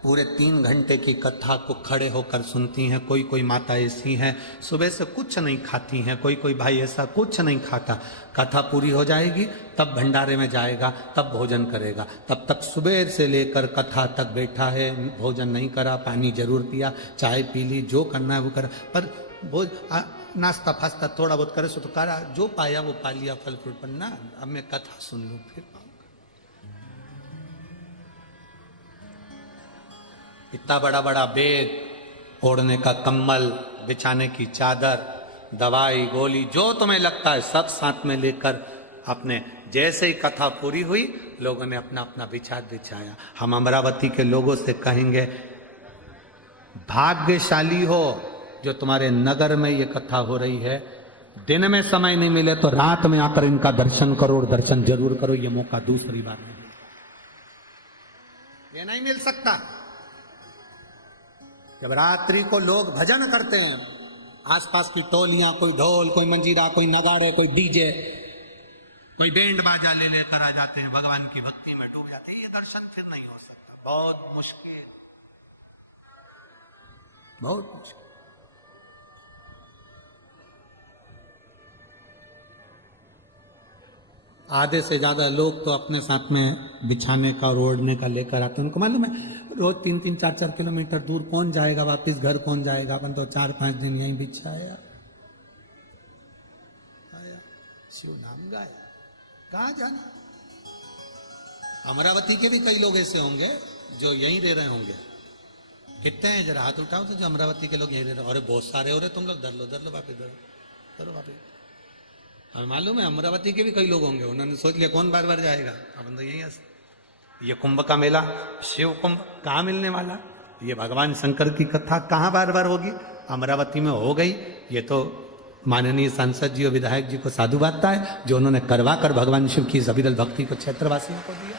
पूरे 3 घंटे की कथा को खड़े होकर सुनती हैं। कोई माता ऐसी हैं सुबह से कुछ नहीं खाती हैं। कोई भाई ऐसा कुछ नहीं खाता। कथा पूरी हो जाएगी तब भंडारे में जाएगा, तब भोजन करेगा। तब तक सुबह से लेकर कथा तक बैठा है, भोजन नहीं करा, पानी जरूर पिया, चाय पी ली, जो करना है वो करा। पर नाश्ता फास्ता थोड़ा बहुत करे सो तो करा, जो पाया वो पा लिया, फल फ्रूट। पर ना, अब मैं कथा सुन लूं फिर इतना बड़ा बड़ा बेड, ओढ़ने का कंबल, बिछाने की चादर, दवाई गोली, जो तुम्हें लगता है सब साथ में लेकर अपने। जैसे ही कथा पूरी हुई लोगों ने अपना अपना बिछाया। हम अमरावती के लोगों से कहेंगे, भाग्यशाली हो जो तुम्हारे नगर में ये कथा हो रही है। दिन में समय नहीं मिले तो रात में आकर इनका दर्शन करो, और दर्शन जरूर करो। ये मौका दूसरी बार नहीं, ये नहीं मिल सकता। जब रात्रि को लोग भजन करते हैं, आसपास की टोलियां, कोई ढोल, कोई मंजीरा, कोई नगाड़े, कोई डीजे, कोई बैंड बाजा ले लेकर आ जाते हैं, भगवान की भक्ति में डूब जाते हैं। ये दर्शन फिर नहीं हो सकता, बहुत मुश्किल, बहुत मुश्किल। आधे से ज्यादा लोग तो अपने साथ में बिछाने का और ओढ़ने का लेकर आते हैं। उनको मालूम है रोज 3-3, 4-4 किलोमीटर दूर कौन जाएगा, वापिस घर कौन जाएगा। अपन तो 4-5 दिन यहीं बिछाया, आया, शिव नाम गाया, कहाँ जाना। अमरावती के भी कई लोग ऐसे होंगे जो यहीं रह रहे होंगे। कितने हैं, जरा हाथ उठाओ तो जो अमरावती के लोग यहीं रह रहे। अरे बहुत सारे हो रहे तुम लोग, धर लो वापिस, धरो वापिस। हमें मालूम है अमरावती के भी कई लोग होंगे, उन्होंने सोच लिया कौन बार बार जाएगा। अपन तो यही, ये कुंभ का मेला, शिव कुंभ कहाँ मिलने वाला, ये भगवान शंकर की कथा कहाँ बार बार होगी। अमरावती में हो गई। ये तो माननीय सांसद जी और विधायक जी को साधु बातता है जो उन्होंने करवा कर भगवान शिव की जबीरल भक्ति को क्षेत्रवासियों को दिया।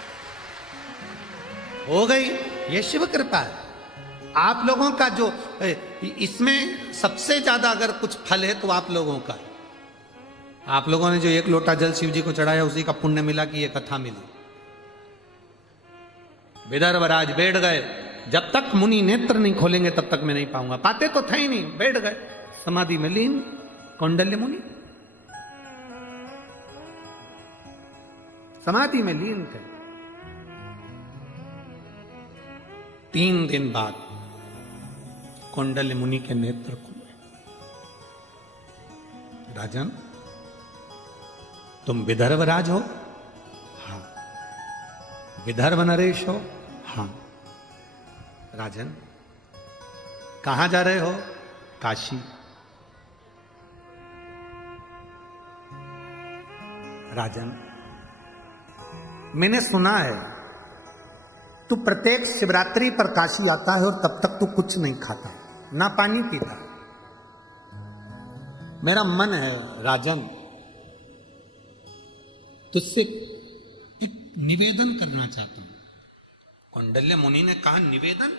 हो गई, ये शिव कृपा है। आप लोगों का जो इसमें सबसे ज्यादा अगर कुछ फल है तो आप लोगों का। आप लोगों ने जो 1 लोटा जल शिव जी को चढ़ाया उसी का पुण्य मिला कि ये कथा मिली। विदर्भराज बैठ गए, जब तक मुनि नेत्र नहीं खोलेंगे तब तक मैं नहीं पाऊंगा। पाते तो थे ही नहीं, बैठ गए समाधि में लीन। कौंडल्य मुनि समाधि में लीन थे। 3 दिन बाद कौंडल्य मुनि के नेत्र खुले। राजन, तुम विदर्भराज हो? हाँ। विदर्भ नरेश हो? हाँ। राजन, कहां जा रहे हो? काशी। राजन, मैंने सुना है तू प्रत्येक शिवरात्रि पर काशी आता है और तब तक तू कुछ नहीं खाता, ना पानी पीता। मेरा मन है राजन, तुझसे एक निवेदन करना चाहता हूं। कौंडल्य मुनि ने कहा, निवेदन?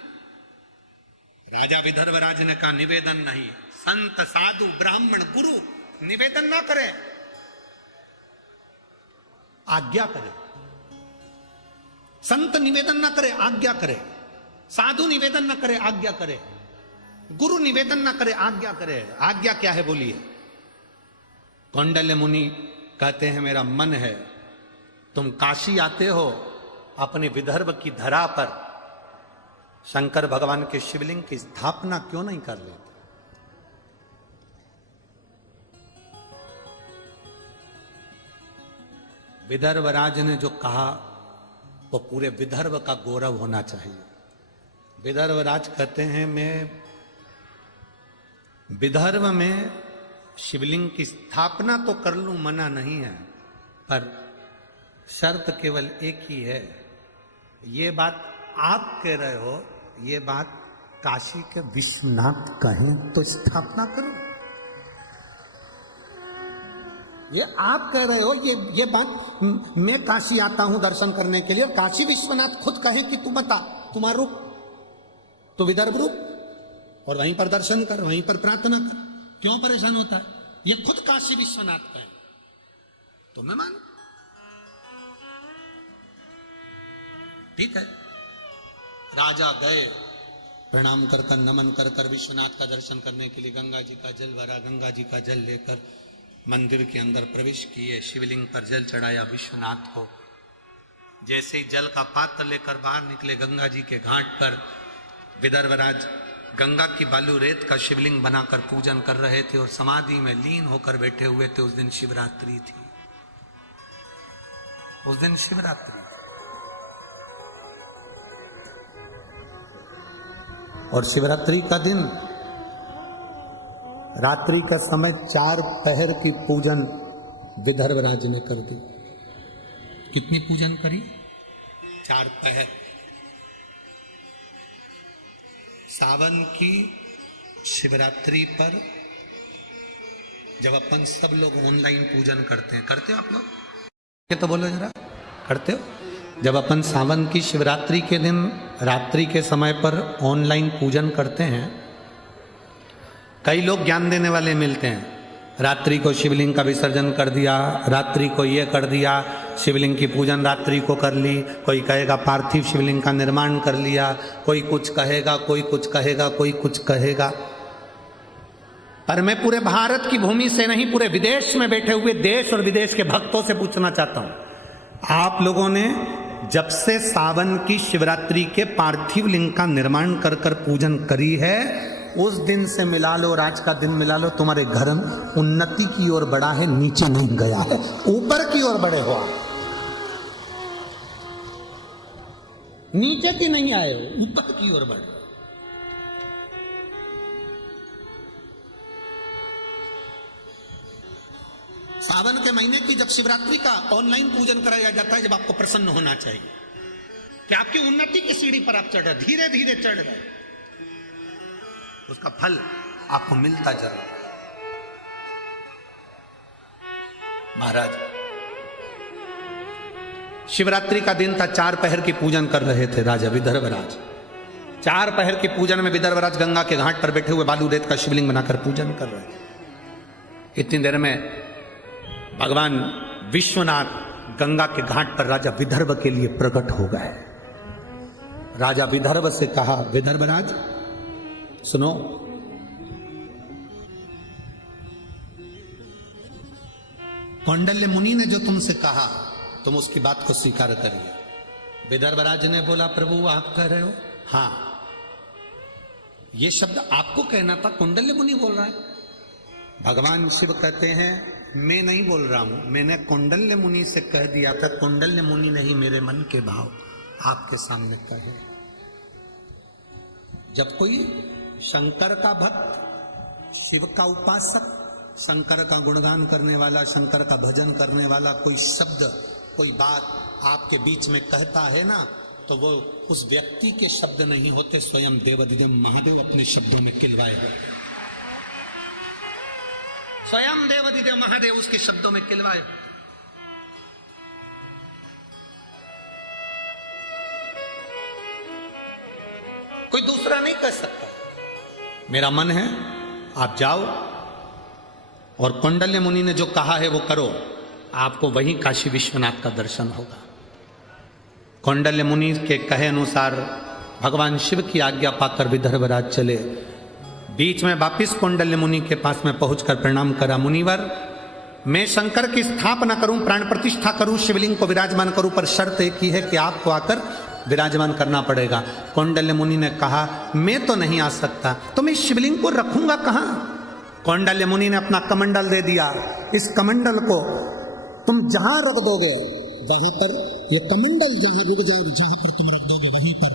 राजा विदर्भराज ने कहा, निवेदन नहीं, संत साधु ब्राह्मण गुरु निवेदन ना करे, आज्ञा करे। संत निवेदन ना करे, आज्ञा करे। साधु निवेदन ना करे, आज्ञा करे। गुरु निवेदन ना करे, आज्ञा करे। आज्ञा क्या है बोलिए? कौंडल्य मुनि कहते हैं, मेरा मन है तुम काशी आते हो, अपने विदर्भ की धरा पर शंकर भगवान के शिवलिंग की स्थापना क्यों नहीं कर लेते? विदर्भराज ने जो कहा वो पूरे विदर्भ का गौरव होना चाहिए। विदर्भराज कहते हैं, मैं विदर्भ में शिवलिंग की स्थापना तो कर लूं, मना नहीं है, पर शर्त केवल एक ही है। ये बात आप कह रहे हो, ये बात काशी के विश्वनाथ कहें तो स्थापना करो। ये आप कह रहे हो, ये बात मैं काशी आता हूं दर्शन करने के लिए, और काशी विश्वनाथ खुद कहें कि तू बता, तुम्हारा रुक तो विदर्भ रुक और वहीं पर दर्शन कर, वहीं पर प्रार्थना कर, क्यों परेशान होता है? ये खुद काशी विश्वनाथ कहें तो मैं मान, ठीक है। राजा गए, प्रणाम कर कर नमन कर कर विश्वनाथ का दर्शन करने के लिए गंगा जी का जल भरा, गंगा जी का जल लेकर मंदिर के अंदर प्रवेश किए, शिवलिंग पर जल चढ़ाया विश्वनाथ को। जैसे ही जल का पात्र लेकर बाहर निकले गंगा जी के घाट पर, विदर्भराज गंगा की बालू रेत का शिवलिंग बनाकर पूजन कर रहे थे और समाधि में लीन होकर बैठे हुए थे। उस दिन शिवरात्रि थी, उस दिन शिवरात्रि। और शिवरात्रि का दिन, रात्रि का समय 4 पहर की पूजन विदर्भराज ने कर दी। कितनी पूजन करी? 4 पहर। सावन की शिवरात्रि पर जब अपन सब लोग ऑनलाइन पूजन करते हैं, करते हो आप लोग? ये तो बोलो जरा, करते हो? जब अपन सावन की शिवरात्रि के दिन रात्रि के समय पर ऑनलाइन पूजन करते हैं, कई लोग ज्ञान देने वाले मिलते हैं। रात्रि को शिवलिंग का विसर्जन कर दिया, रात्रि को ये कर दिया, शिवलिंग की पूजन रात्रि को कर ली। कोई कहेगा पार्थिव शिवलिंग का निर्माण कर लिया, कोई कुछ कहेगा, कोई कुछ कहेगा, कोई कुछ कहेगा। पर मैं पूरे भारत की भूमि से नहीं, पूरे विदेश में बैठे हुए देश और विदेश के भक्तों से पूछना चाहता हूं, आप लोगों ने जब से सावन की शिवरात्रि के पार्थिव लिंग का निर्माण कर कर पूजन करी है, उस दिन से मिला लो और आज का दिन मिला लो, तुम्हारे घर उन्नति की ओर बढ़ा है, नीचे नहीं गया है, ऊपर की ओर बढ़े हो। नीचे की नहीं आए हो, ऊपर की ओर बढ़े। सावन के महीने की जब शिवरात्रि का ऑनलाइन पूजन कराया जाता है, जब आपको प्रसन्न होना चाहिए कि आपकी उन्नति की सीढ़ी पर आप चढ़ रहे, धीरे धीरे चढ़ रहे, उसका फल आपको मिलता जरूर। महाराज, शिवरात्रि का दिन था, 4 पहर की पूजन कर रहे थे राजा विदर्भराज। 4 पहर के पूजन में विदर्भराज गंगा के घाट पर बैठे हुए बालू रेत का शिवलिंग बनाकर पूजन कर रहे थे। इतनी देर में भगवान विश्वनाथ गंगा के घाट पर राजा विदर्भ के लिए प्रकट हो गए। राजा विदर्भ से कहा, विदर्भराज सुनो, कौंडल्य मुनि ने जो तुमसे कहा तुम उसकी बात को स्वीकार करिए। विदर्भराज ने बोला, प्रभु आप कह रहे हो? हाँ, ये शब्द आपको कहना था, कौंडल्य मुनि बोल रहा है। भगवान शिव कहते हैं मैं नहीं बोल रहा हूं, मैंने कौंडल्य मुनि से कह दिया था। कौंडल्य मुनि नहीं, मेरे मन के भाव आपके सामने कहे। जब कोई शंकर का भक्त, शिव का उपासक, शंकर का गुणगान करने वाला, शंकर का भजन करने वाला कोई शब्द, कोई बात आपके बीच में कहता है ना, तो वो उस व्यक्ति के शब्द नहीं होते, स्वयं देवाधिदेव महादेव अपने शब्दों में खिलवाए हैं। स्वयं देवाधिदेव महादेव उसके शब्दों में खिलवाए। कोई दूसरा नहीं कह सकता। मेरा मन है आप जाओ और कौंडल्य मुनि ने जो कहा है वो करो, आपको वहीं काशी विश्वनाथ का दर्शन होगा। कौंडल्य मुनि के कहे अनुसार भगवान शिव की आज्ञा पाकर विदर्भराज चले। बीच में वापिस कौंडल्य मुनि के पास में पहुंचकर प्रणाम करा। मुनिवर, मैं शंकर की स्थापना करूं, प्राण प्रतिष्ठा करूं, शिवलिंग को विराजमान करूं, पर शर्त एक ही है कि आपको आकर विराजमान करना पड़ेगा। कौंडल्य मुनि ने कहा मैं तो नहीं आ सकता, तो मैं शिवलिंग को रखूंगा कहां? कौंडल्य मुनि ने अपना कमंडल दे दिया। इस कमंडल को तुम जहां रख दोगे वहीं पर, ये कमंडल जहां रुक जाए, जहां पर तुम रख दोगे वहीं पर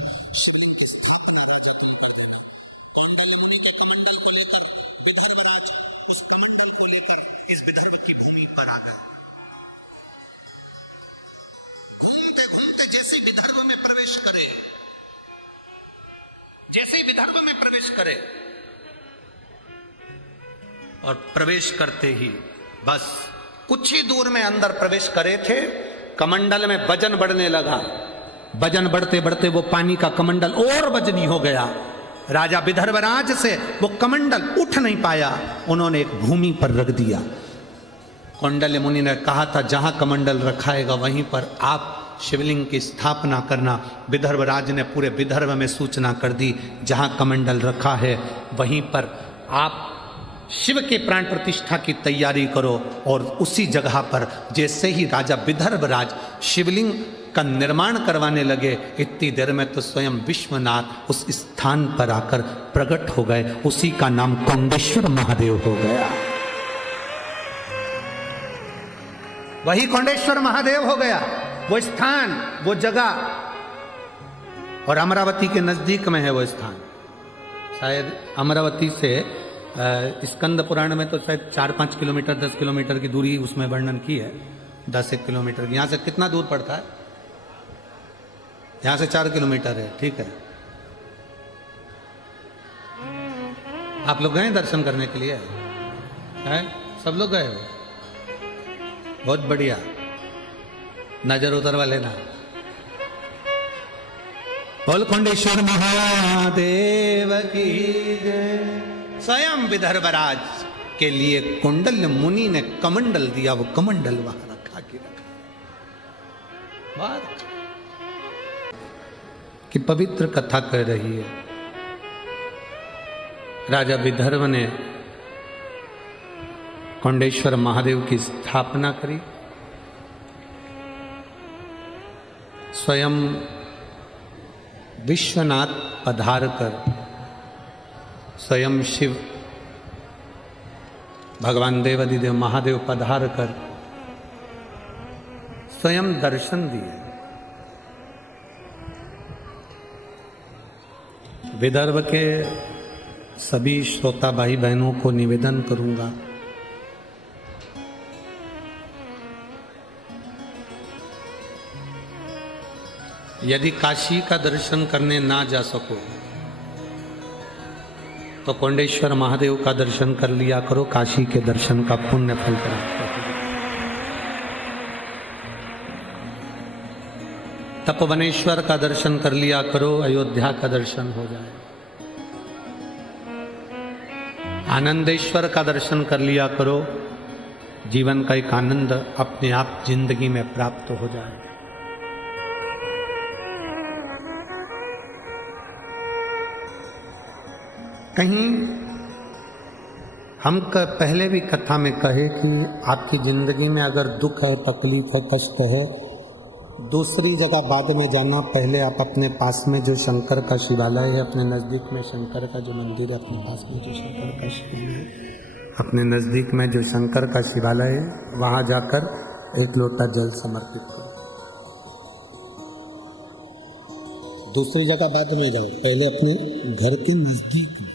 इस विदर्भ की भूमि पर आ गए। घूमते घूमते जैसे विदर्भ में प्रवेश करे, जैसे विदर्भ में प्रवेश करे, और प्रवेश करते ही बस कुछ ही दूर में अंदर प्रवेश करे थे, कमंडल में वजन बढ़ने लगा। वजन बढ़ते बढ़ते वो पानी का कमंडल और वजनी हो गया। राजा विदर्भराज से वो कमंडल उठ नहीं पाया, उन्होंने एक भूमि पर रख दिया। कौंडल्य मुनि ने कहा था जहां कमंडल रखाएगा वहीं पर आप शिवलिंग की स्थापना करना। विदर्भराज ने पूरे विदर्भ में सूचना कर दी, जहां कमंडल रखा है वहीं पर आप शिव के प्राण प्रतिष्ठा की तैयारी करो। और उसी जगह पर जैसे ही राजा विदर्भराज शिवलिंग का निर्माण करवाने लगे, इतनी देर में तो स्वयं विश्वनाथ उस स्थान पर आकर प्रकट हो गए। उसी का नाम कौंडेश्वर महादेव हो गया। वही कौंडेश्वर महादेव हो गया, वो स्थान, वो जगह। और अमरावती के नजदीक में है वो स्थान। शायद अमरावती से स्कंद पुराण में तो शायद 4-5 किलोमीटर 10 किलोमीटर की दूरी उसमें वर्णन की है। 10-1 किलोमीटर। यहाँ से कितना दूर पड़ता है? यहाँ से 4 किलोमीटर है। ठीक है, आप लोग गए दर्शन करने के लिए? है सब लोग गए हो? बहुत बढ़िया, नजर उतरवा लेना। बोल कौंडेश्वर महादेव की जय। स्वयं विदर्भराज के लिए कौंडल्य मुनि ने कमंडल दिया, वो कमंडल वहां रखा के रखा। बात कि पवित्र कथा कह रही है। राजा विदर्भ ने कौंडेश्वर महादेव की स्थापना करी। स्वयं विश्वनाथ पधार कर, स्वयं शिव भगवान देवाधिदेव महादेव पधार कर स्वयं दर्शन दिए। विदर्भ के सभी श्रोता भाई बहनों को निवेदन करूंगा, यदि काशी का दर्शन करने ना जा सको तो कौंडेश्वर महादेव का दर्शन कर लिया करो। काशी के दर्शन का पुण्य फल प्राप्त करो। तपोवनेश्वर का दर्शन कर लिया करो, अयोध्या का दर्शन हो जाए। आनंदेश्वर का दर्शन कर लिया करो, जीवन का एक आनंद अपने आप जिंदगी में प्राप्त हो जाए। कहीं हम पहले भी कथा में कहे कि आपकी जिंदगी में अगर दुख है, तकलीफ है, कष्ट है, दूसरी जगह बाद में जाना, पहले आप अपने पास में जो शंकर का शिवालय है, अपने नज़दीक में शंकर का जो मंदिर है, अपने पास में जो शंकर का शिवालय है, अपने नज़दीक में जो शंकर का शिवालय है, वहाँ जाकर एक लोटा जल समर्पित करो। दूसरी जगह बाद में जाओ, पहले अपने घर के नज़दीक में,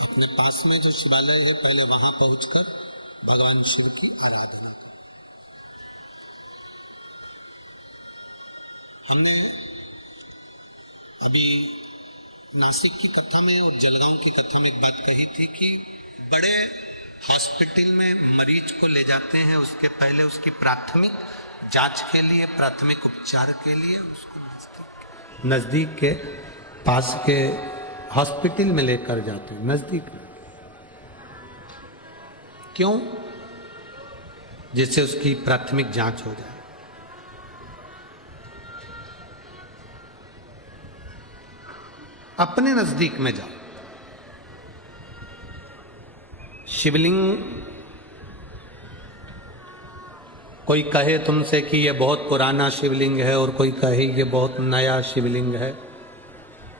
अपने पास में जो शिवालय है, पहले वहाँ पहुँचकर भगवान शिव की आराधना करो। हमने अभी नासिक की कथा में और जलगांव की कथा में एक बात कही थी कि बड़े हॉस्पिटल में मरीज को ले जाते हैं, उसके पहले उसकी प्राथमिक जांच के लिए, प्राथमिक उपचार के लिए उसको नजदीक के पास के हॉस्पिटल में लेकर जाते हैं, नजदीक में। क्यों? जिससे उसकी प्राथमिक जांच हो जाए। अपने नजदीक में जाओ। शिवलिंग, कोई कहे तुमसे कि ये बहुत पुराना शिवलिंग है और कोई कहे ये बहुत नया शिवलिंग है,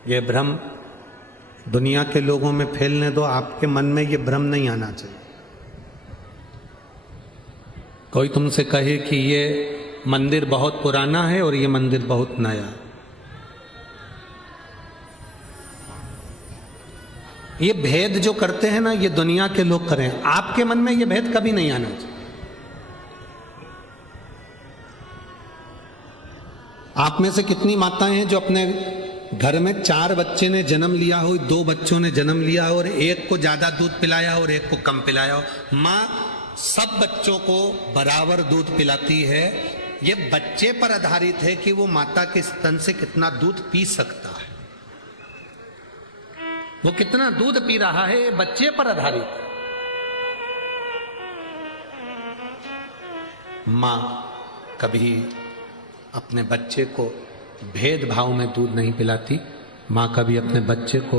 ये भ्रम दुनिया के लोगों में फैलने दो। आपके मन में ये भ्रम नहीं आना चाहिए। कोई तुमसे कहे कि ये मंदिर बहुत पुराना है और ये मंदिर बहुत नया है, ये भेद जो करते हैं ना, ये दुनिया के लोग करें। आपके मन में ये भेद कभी नहीं आना चाहिए। आप में से कितनी माताएं हैं जो अपने घर में 4 बच्चे ने जन्म लिया हो, 2 बच्चों ने जन्म लिया हो और एक को ज्यादा दूध पिलाया हो और एक को कम पिलाया हो। माँ सब बच्चों को बराबर दूध पिलाती है। ये बच्चे पर आधारित है कि वो माता के स्तन से कितना दूध पी सकता है, वो कितना दूध पी रहा है, ये बच्चे पर आधारित है। मां कभी अपने बच्चे को भेदभाव में दूध नहीं पिलाती। मां कभी अपने बच्चे को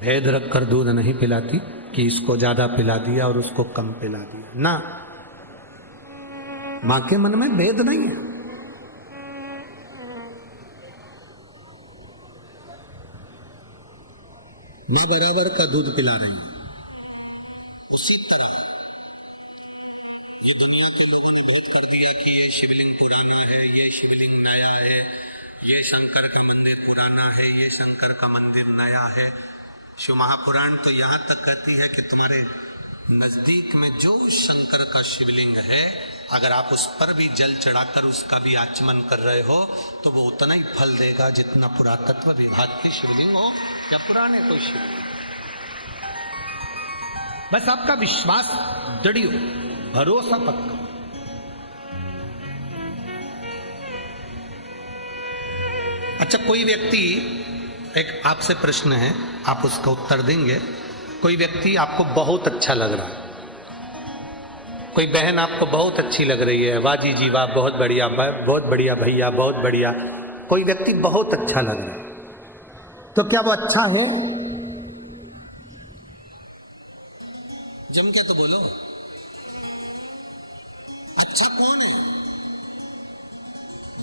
भेद रखकर दूध नहीं पिलाती कि इसको ज्यादा पिला दिया और उसको कम पिला दिया। ना, मां के मन में भेद नहीं है। मैं बराबर का दूध पिला रही हूं। उसी तरह ये दुनिया के लोगों ने भेद कर दिया कि ये शिवलिंग पुराना है, ये शिवलिंग नया है, ये शंकर का मंदिर पुराना है, ये शंकर का मंदिर नया है। शिव महापुराण तो यहाँ तक कहती है कि तुम्हारे नजदीक में जो शंकर का शिवलिंग है, अगर आप उस पर भी जल चढ़ाकर उसका भी आचमन कर रहे हो तो वो उतना ही फल देगा जितना पुरातत्व विभाग की शिवलिंग हो या पुराने कोई शिवलिंग। बस आपका विश्वास दृढ़ हो, भरोसा पक्का। अच्छा, कोई व्यक्ति, एक आपसे प्रश्न है, आप उसका उत्तर देंगे। कोई व्यक्ति आपको बहुत अच्छा लग रहा है, कोई बहन आपको बहुत अच्छी लग रही है, वाह जी वाह, बहुत बढ़िया भैया, बहुत बढ़िया। कोई व्यक्ति बहुत अच्छा लग रहा है, तो क्या वो अच्छा है? जम क्या तो बोलो, अच्छा कौन है?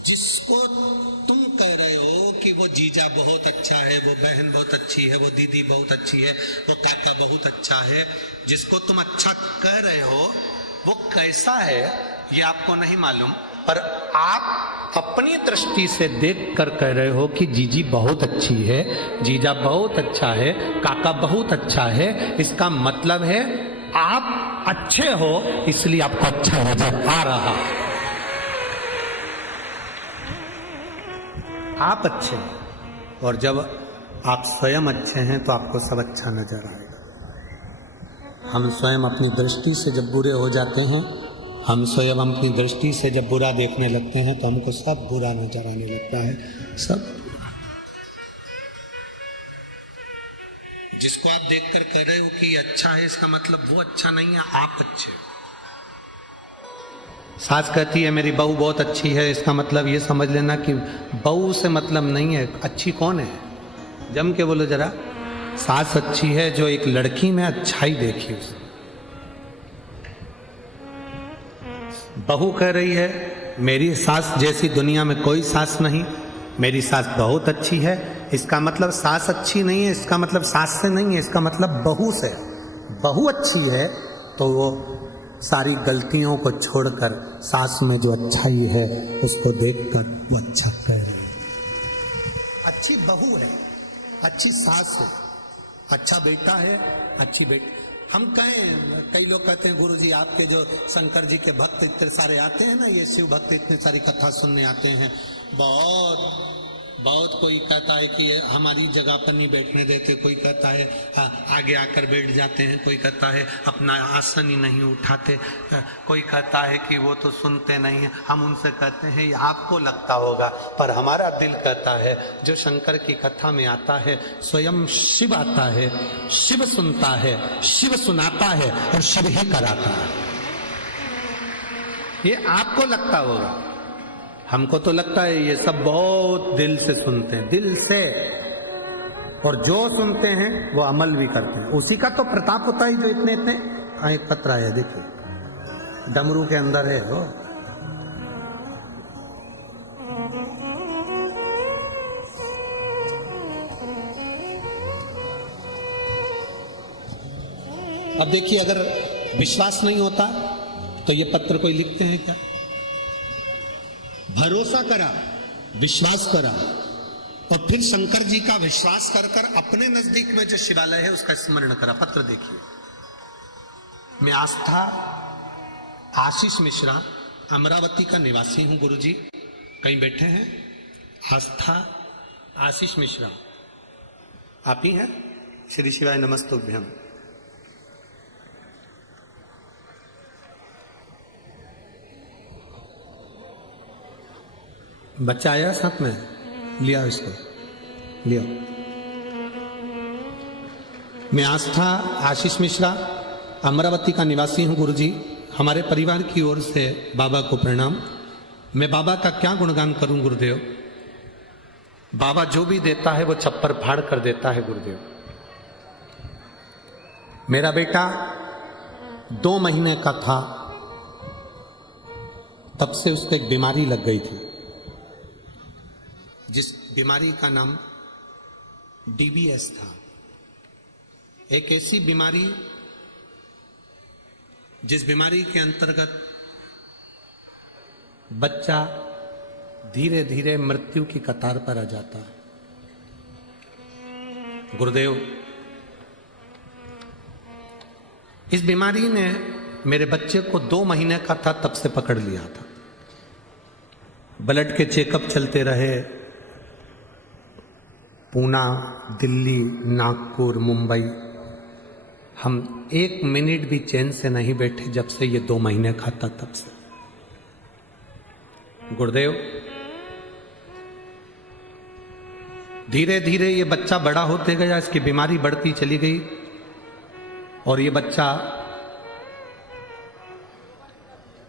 जिसको तुम कह रहे हो कि वो जीजा बहुत अच्छा है, वो बहन बहुत अच्छी है, वो दीदी बहुत अच्छी है, वो काका बहुत अच्छा है, जिसको तुम अच्छा कह रहे हो वो कैसा है ये आपको नहीं मालूम, पर आप अपनी दृष्टि से देख कर कह रहे हो कि जीजी बहुत अच्छी है, जीजा बहुत अच्छा है, काका बहुत अच्छा है। इसका मतलब है आप अच्छे हो, इसलिए आपको अच्छा नजर आ रहा। आप अच्छे हैं और जब आप स्वयं अच्छे हैं तो आपको सब अच्छा नजर आएगा। हम स्वयं अपनी दृष्टि से जब बुरे हो जाते हैं, हम स्वयं अपनी दृष्टि से जब बुरा देखने लगते हैं तो हमको सब बुरा नजर आने लगता है, सब। जिसको आप देखकर कह रहे हो कि अच्छा है, इसका मतलब वो अच्छा नहीं है, आप अच्छे हो। सास कहती है मेरी बहू बहुत अच्छी है, इसका मतलब ये समझ लेना कि बहू से मतलब नहीं है, अच्छी कौन है? जम के बोलो जरा। सास अच्छी है जो एक लड़की में अच्छाई देखी उसने। बहू कह रही है मेरी सास जैसी दुनिया में कोई सास नहीं, मेरी सास बहुत अच्छी है। इसका मतलब सास अच्छी नहीं है, इसका मतलब सास से नहीं है, इसका मतलब बहू से। बहू अच्छी है तो वो सारी गलतियों को छोड़कर सास में जो अच्छाई है उसको देखकर वो अच्छा कह रही है। अच्छी बहू है, अच्छी सास है, अच्छा बेटा है, अच्छी बेटी। हम कहें, कई लोग कहते हैं गुरुजी आपके जो शंकर जी के भक्त इतने सारे आते हैं ना, ये शिव भक्त इतने सारी कथा सुनने आते हैं, बहुत बहुत कोई कहता है कि हमारी जगह पर नहीं बैठने देते, कोई कहता है आगे आकर बैठ जाते हैं, कोई कहता है अपना आसन ही नहीं उठाते, कोई कहता है कि वो तो सुनते नहीं है। हम उनसे कहते हैं ये आपको लगता होगा, पर हमारा दिल कहता है जो शंकर की कथा में आता है स्वयं शिव आता है, शिव सुनता है, शिव सुनाता है और शिव ही कराता है। ये आपको लगता होगा, हमको तो लगता है ये सब बहुत दिल से सुनते हैं, दिल से, और जो सुनते हैं वो अमल भी करते हैं। उसी का तो प्रताप होता है जो इतने इतने पत्र है, देखिए डमरू के अंदर है वो। अब देखिए अगर विश्वास नहीं होता तो ये पत्र कोई लिखते हैं क्या? भरोसा करा, विश्वास करा, और फिर शंकर जी का विश्वास कर कर अपने नजदीक में जो शिवालय है उसका स्मरण करा। पत्र देखिए, मैं आस्था आशीष मिश्रा अमरावती का निवासी हूं गुरुजी। कहीं बैठे हैं? आस्था आशीष मिश्रा आप ही हैं? श्री शिवाय नमस्तुभ्यम। बच्चा आया साथ में, लिया इसको, लिया। मैं आस्था आशीष मिश्रा अमरावती का निवासी हूं गुरुजी। हमारे परिवार की ओर से बाबा को प्रणाम। मैं बाबा का क्या गुणगान करूं गुरुदेव? बाबा जो भी देता है वो छप्पर फाड़ कर देता है गुरुदेव। मेरा बेटा 2 महीने का था तब से उसको एक बीमारी लग गई थी, जिस बीमारी का नाम DBS था। एक ऐसी बीमारी जिस बीमारी के अंतर्गत बच्चा धीरे धीरे मृत्यु की कतार पर आ जाता है। गुरुदेव, इस बीमारी ने मेरे बच्चे को 2 महीने का था तब से पकड़ लिया था। ब्लड के चेकअप चलते रहे, पूना, दिल्ली, नागपुर, मुंबई। हम 1 मिनट भी चैन से नहीं बैठे जब से ये 2 महीने का था तब से। गुरुदेव, धीरे धीरे ये बच्चा बड़ा होते गया, इसकी बीमारी बढ़ती चली गई और ये बच्चा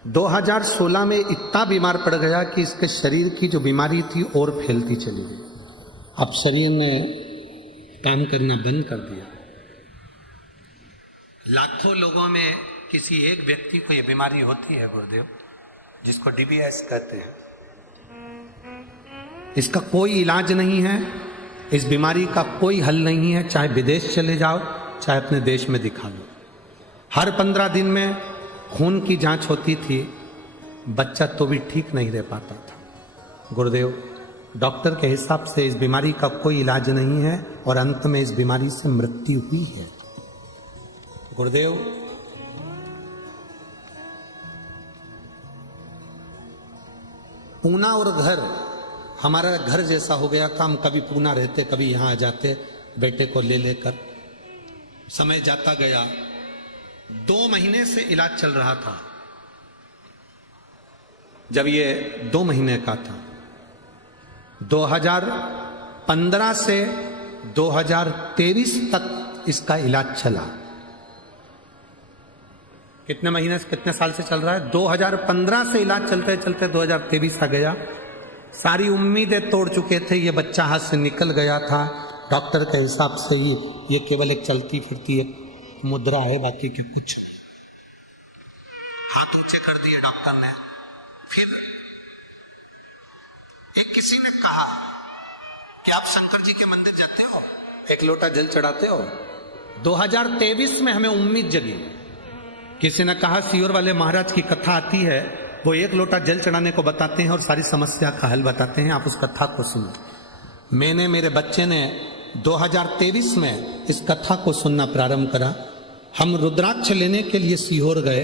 2016 में इतना बीमार पड़ गया कि इसके शरीर की जो बीमारी थी और फैलती चली गई। अब शरीर ने काम करना बंद कर दिया। लाखों लोगों में किसी एक व्यक्ति को यह बीमारी होती है गुरुदेव, जिसको DBS कहते हैं। इसका कोई इलाज नहीं है, इस बीमारी का कोई हल नहीं है। चाहे विदेश चले जाओ, चाहे अपने देश में दिखा लो। हर 15 दिन में खून की जांच होती थी, बच्चा तो भी ठीक नहीं रह पाता था। गुरुदेव, डॉक्टर के हिसाब से इस बीमारी का कोई इलाज नहीं है और अंत में इस बीमारी से मृत्यु हुई है। गुरुदेव, पूना और घर हमारा घर जैसा हो गया था। हम कभी पूना रहते, कभी यहां आ जाते बेटे को ले लेकर। समय जाता गया, 2 महीने से इलाज चल रहा था। जब ये 2 महीने का था, 2015 से 2023 तक इसका इलाज चला। कितने महीने से, कितने साल से चल रहा है? 2015 से इलाज चलते चलते 2023 आ गया। सारी उम्मीदें तोड़ चुके थे, ये बच्चा हाथ से निकल गया था। डॉक्टर के हिसाब से ये केवल एक चलती फिरती एक मुद्रा है, बाकी के कुछ। हाथ ऊंचे कर दिए डॉक्टर ने, फिर एक किसी ने कहा कि आप शंकर जी के मंदिर जाते हो, एक लोटा जल चढ़ाते हो। 2023 में हमें उम्मीद जगी। किसी ने कहा सीहोर वाले महाराज की कथा आती है, वो एक लोटा जल चढ़ाने को बताते हैं और सारी समस्या का हल बताते हैं, आप उस कथा को सुनो। मैंने, मेरे बच्चे ने 2023 में इस कथा को सुनना प्रारंभ करा। हम रुद्राक्ष लेने के लिए सीहोर गए,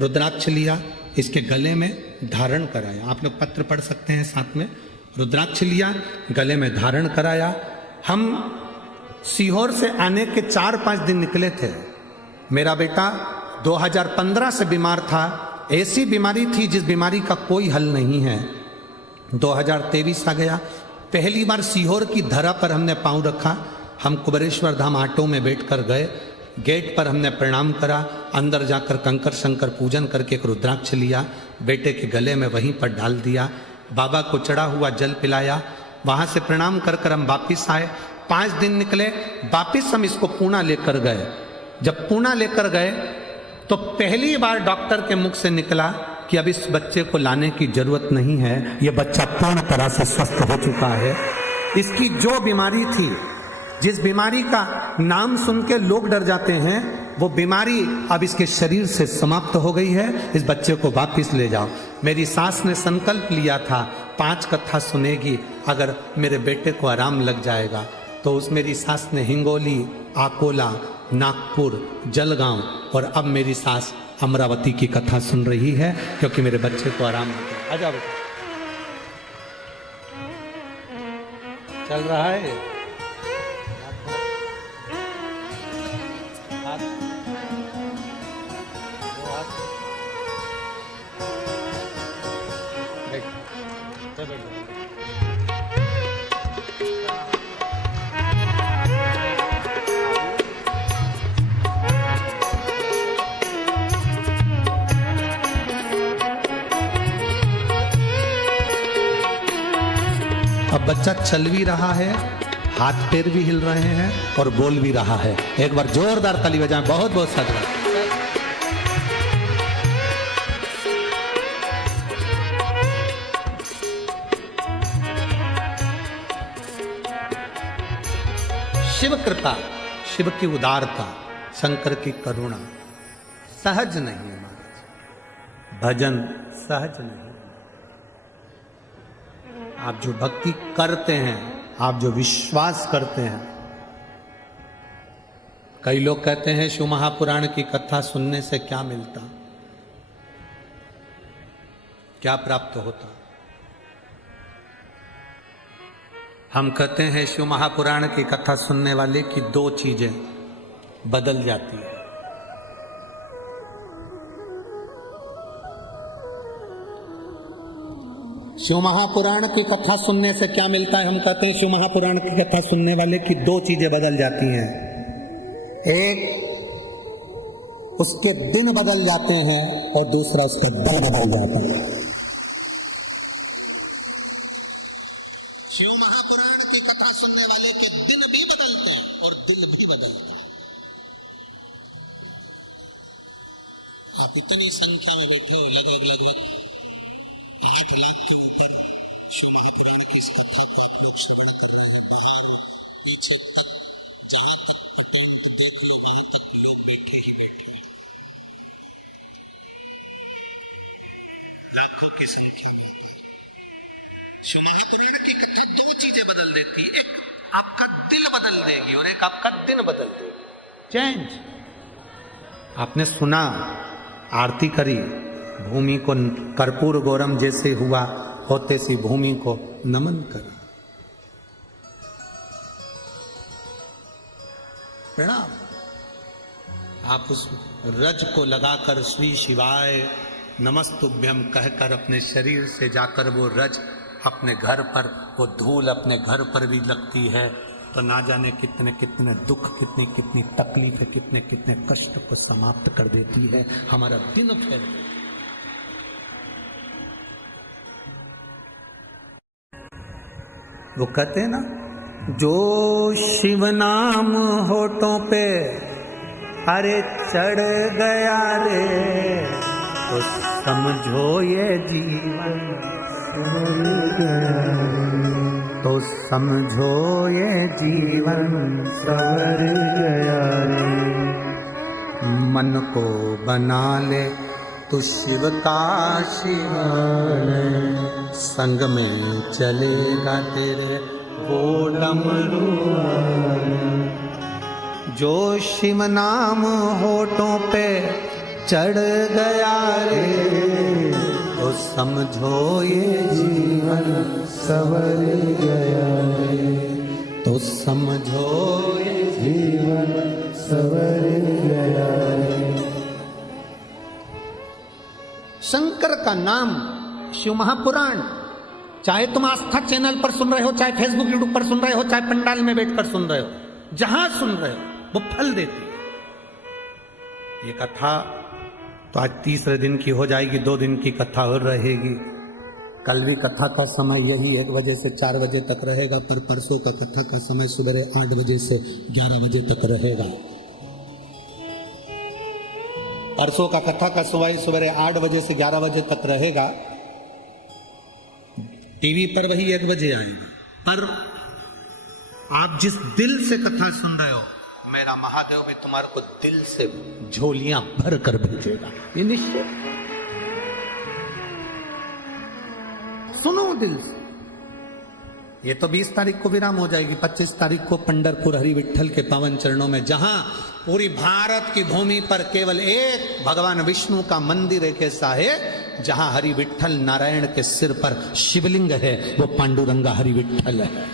रुद्राक्ष लिया, इसके गले में धारण कराया। आप लोग पत्र पढ़ सकते हैं साथ में। रुद्राक्ष लिया, गले में धारण कराया। हम सीहोर से आने के 4-5 दिन निकले थे। मेरा बेटा 2015 से बीमार था, ऐसी बीमारी थी जिस बीमारी का कोई हल नहीं है। 2023 आ गया, पहली बार सीहोर की धरा पर हमने पांव रखा। हम कुबेरेश्वर धाम ऑटो में बैठकर गए, गेट पर हमने प्रणाम करा, अंदर जाकर कंकर शंकर पूजन करके एक रुद्राक्ष लिया, बेटे के गले में वहीं पर डाल दिया, बाबा को चढ़ा हुआ जल पिलाया। वहां से प्रणाम कर कर हम वापिस आए। 5 दिन निकले, वापिस हम इसको पूना लेकर गए। जब पूना लेकर गए तो पहली बार डॉक्टर के मुख से निकला कि अब इस बच्चे को लाने की जरूरत नहीं है, यह बच्चा पूर्ण तरह से स्वस्थ हो चुका है। इसकी जो बीमारी थी, जिस बीमारी का नाम सुन के लोग डर जाते हैं, वो बीमारी अब इसके शरीर से समाप्त हो गई है। इस बच्चे को वापस ले जाओ। मेरी सास ने संकल्प लिया था 5 कथा सुनेगी, अगर मेरे बेटे को आराम लग जाएगा। तो उस मेरी सास ने हिंगोली, आकोला, नागपुर, जलगांव और अब मेरी सास अमरावती की कथा सुन रही है, क्योंकि मेरे बच्चे को आराम लगा। आजा बेटा, चल रहा है। अब बच्चा चल भी रहा है, हाथ पैर भी हिल रहे हैं और बोल भी रहा है। एक बार जोरदार ताली बजाएं। बहुत बहुत साधुवाद। शिव कृपा, शिव की उदारता, शंकर की करुणा सहज नहीं है महाराज, भजन सहज नहीं। आप जो भक्ति करते हैं, आप जो विश्वास करते हैं। कई लोग कहते हैं शिव महापुराण की कथा सुनने से क्या मिलता, क्या प्राप्त होता। हम कहते हैं शिव महापुराण की कथा सुनने वाले की 2 चीजें बदल जाती है। शिव महापुराण की कथा सुनने से क्या मिलता है? हम कहते हैं शिव महापुराण की कथा सुनने वाले की 2 चीजें बदल जाती हैं। एक, उसके दिन बदल जाते हैं और दूसरा, उसका दल बदल जाता है। शिव महापुराण की कथा सुनने वाले के दिन भी बदलते हैं और दिल भी बदलता है। आप इतनी संख्या में बैठे हो, लगभग 8 लाख के ऊपर शिव महापुराण की इस कथा को आप लोग श्रवण कर रहे हैं। नीचे देख लो, वहां तक लोग बैठे ही बैठे, लाखों की संख्या में। शिव महापुराण की कथा 2 चीजें बदल देती है। एक आपका दिल बदल देगी और एक आपका दिन बदल देगी। चेंज। आपने सुना, आरती करी, भूमि को कर्पूर गौरम जैसे हुआ, होते सी भूमि को नमन करा, प्रणाम। आप उस रज को लगाकर श्री शिवाय नमस्तुभ्यम कहकर अपने शरीर से जाकर वो रज अपने घर पर, वो धूल अपने घर पर भी लगती है, तो ना जाने कितने कितने दुख, कितनी कितनी तकलीफें, कितने कितने कष्ट को समाप्त कर देती है। हमारा दिन फिर वो कहते हैं ना, जो शिव नाम होठों पे अरे चढ़ गया रे, तो समझो ये जीवन सवर गया रे। तो समझो ये जीवन सवर गया रे। मन को बना ले तो शिव का शिवान, संग में चलेगा तेरे वो डमरू। जो शिव नाम होठों पे चढ़ गया रे, तो समझो ये जीवन सवर गया रे। तो समझो ये जीवन सवर गया रे। शंकर का नाम, शिव महापुराण, चाहे तुम आस्था चैनल पर सुन रहे हो, चाहे फेसबुक यूट्यूब पर सुन रहे हो, चाहे पंडाल में बैठकर सुन रहे हो, जहां सुन रहे हो वो फल देती है। ये कथा तो आज तीसरे दिन की हो जाएगी, 2 दिन की कथा और रहेगी। कल भी कथा का समय यही 1 बजे से 4 बजे तक रहेगा, पर परसों का कथा का समय सवेरे 8 बजे से 11 बजे तक रहेगा। परसों का कथा का समय सवेरे 8 बजे से 11 बजे तक रहेगा। टीवी पर वही 1 बजे आएगा, पर आप जिस दिल से कथा सुन रहे हो, मेरा महादेव भी तुम्हारे को दिल से झोलियां भर कर भेजेगा, ये निश्चय। सुनो दिल से। ये तो 20 तारीख को विराम हो जाएगी। 25 तारीख को पंढरपुर हरि विठल के पावन चरणों में, जहां पूरी भारत की भूमि पर केवल एक भगवान विष्णु का मंदिर एक ऐसा है जहां हरि विठल नारायण के सिर पर शिवलिंग है, वो पांडुरंगा हरि विठल है।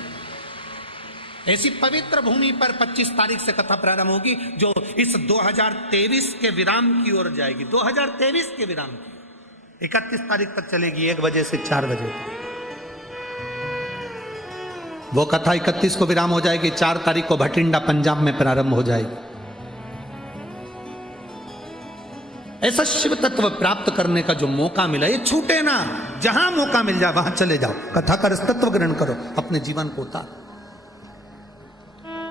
ऐसी पवित्र भूमि पर 25 तारीख से कथा प्रारंभ होगी, जो इस 2023 के विराम की ओर जाएगी। 2023 के विराम की 31 तारीख तक चलेगी, 1 बजे से 4 बजे तक। वो कथा 31 को विराम हो जाएगी, 4 तारीख को भटिंडा पंजाब में प्रारंभ हो जाएगी। ऐसा शिव तत्व प्राप्त करने का जो मौका मिला, ये छूटे ना। जहां मौका मिल जाए वहां चले जाओ, कथा का रस तत्व ग्रहण करो, अपने जीवन को उतार।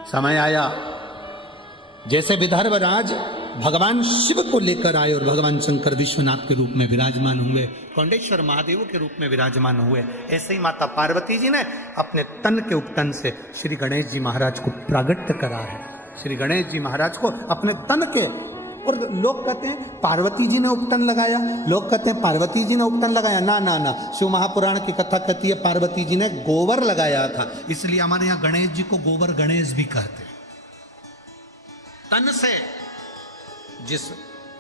समय आया जैसे विदर्भ राज भगवान शिव को लेकर आए और भगवान शंकर विश्वनाथ के रूप में विराजमान हुए, कौंडेश्वर महादेव के रूप में विराजमान हुए, ऐसे ही माता पार्वती जी ने अपने तन के उपटन से श्री गणेश जी महाराज को प्रागट्य करा है। श्री गणेश जी महाराज को अपने तन के, और लोग कहते हैं पार्वती जी ने उपटन लगाया, लोग कहते हैं पार्वती जी ने उपटन लगाया। ना ना ना, शिव महापुराण की कथा कहती है पार्वती जी ने गोबर लगाया था, इसलिए हमारे यहाँ गणेश जी को गोबर गणेश भी कहते हैं। तन से जिस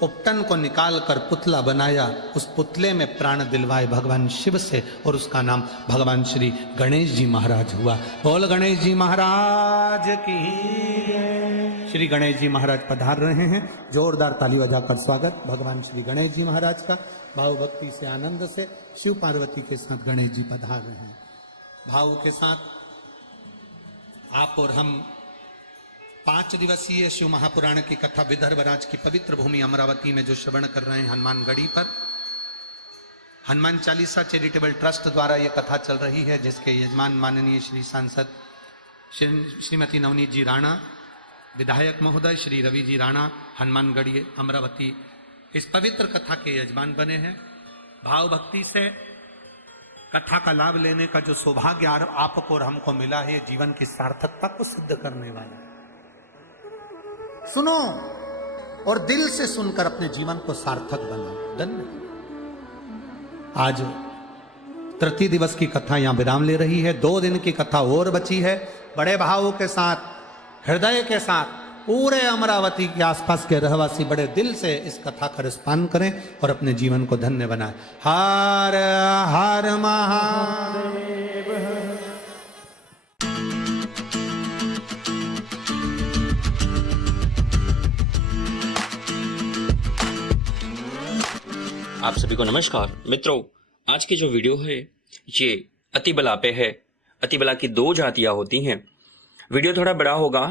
उपटन को निकाल कर पुतला बनाया, उस पुतले में प्राण दिलवाए भगवान शिव से, और उसका नाम भगवान श्री गणेश जी महाराज हुआ। बोल गणेश जी महाराज की। श्री गणेश जी महाराज पधार रहे हैं, जोरदार ताली बजाकर स्वागत भगवान श्री गणेश जी महाराज का। भाव भक्ति से, आनंद से शिव पार्वती के साथ गणेश जी पधार रहे हैं। भाव के साथ आप और हम 5 दिवसीय शिव महापुराण की कथा विदर्भ राज की पवित्र भूमि अमरावती में जो श्रवण कर रहे हैं, हनुमानगढ़ी पर हनुमान चालीसा चैरिटेबल ट्रस्ट द्वारा यह कथा चल रही है, जिसके यजमान माननीय श्री सांसद श्रीमती नवनीत जी राणा, विधायक महोदय श्री रवि जी राणा, हनुमानगढ़ी अमरावती इस पवित्र कथा के यजमान बने हैं। भाव भक्ति से कथा का लाभ लेने का जो सौभाग्य आपको और हमको मिला है, जीवन की सार्थकता को सिद्ध करने वाला। सुनो और दिल से सुनकर अपने जीवन को सार्थक बनाओ। धन्य। आज तृतीय दिवस की कथा यहां विराम ले रही है, 2 दिन की कथा और बची है। बड़े भावों के साथ, हृदय के साथ पूरे अमरावती के आसपास के रहवासी बड़े दिल से इस कथा का रसपान करें और अपने जीवन को धन्य बनाएं। हर हर महादेव। आप सभी को नमस्कार मित्रों। आज की जो वीडियो है ये अतिबला पे है। अतिबला की 2 जातियां होती हैं। वीडियो थोड़ा बड़ा होगा।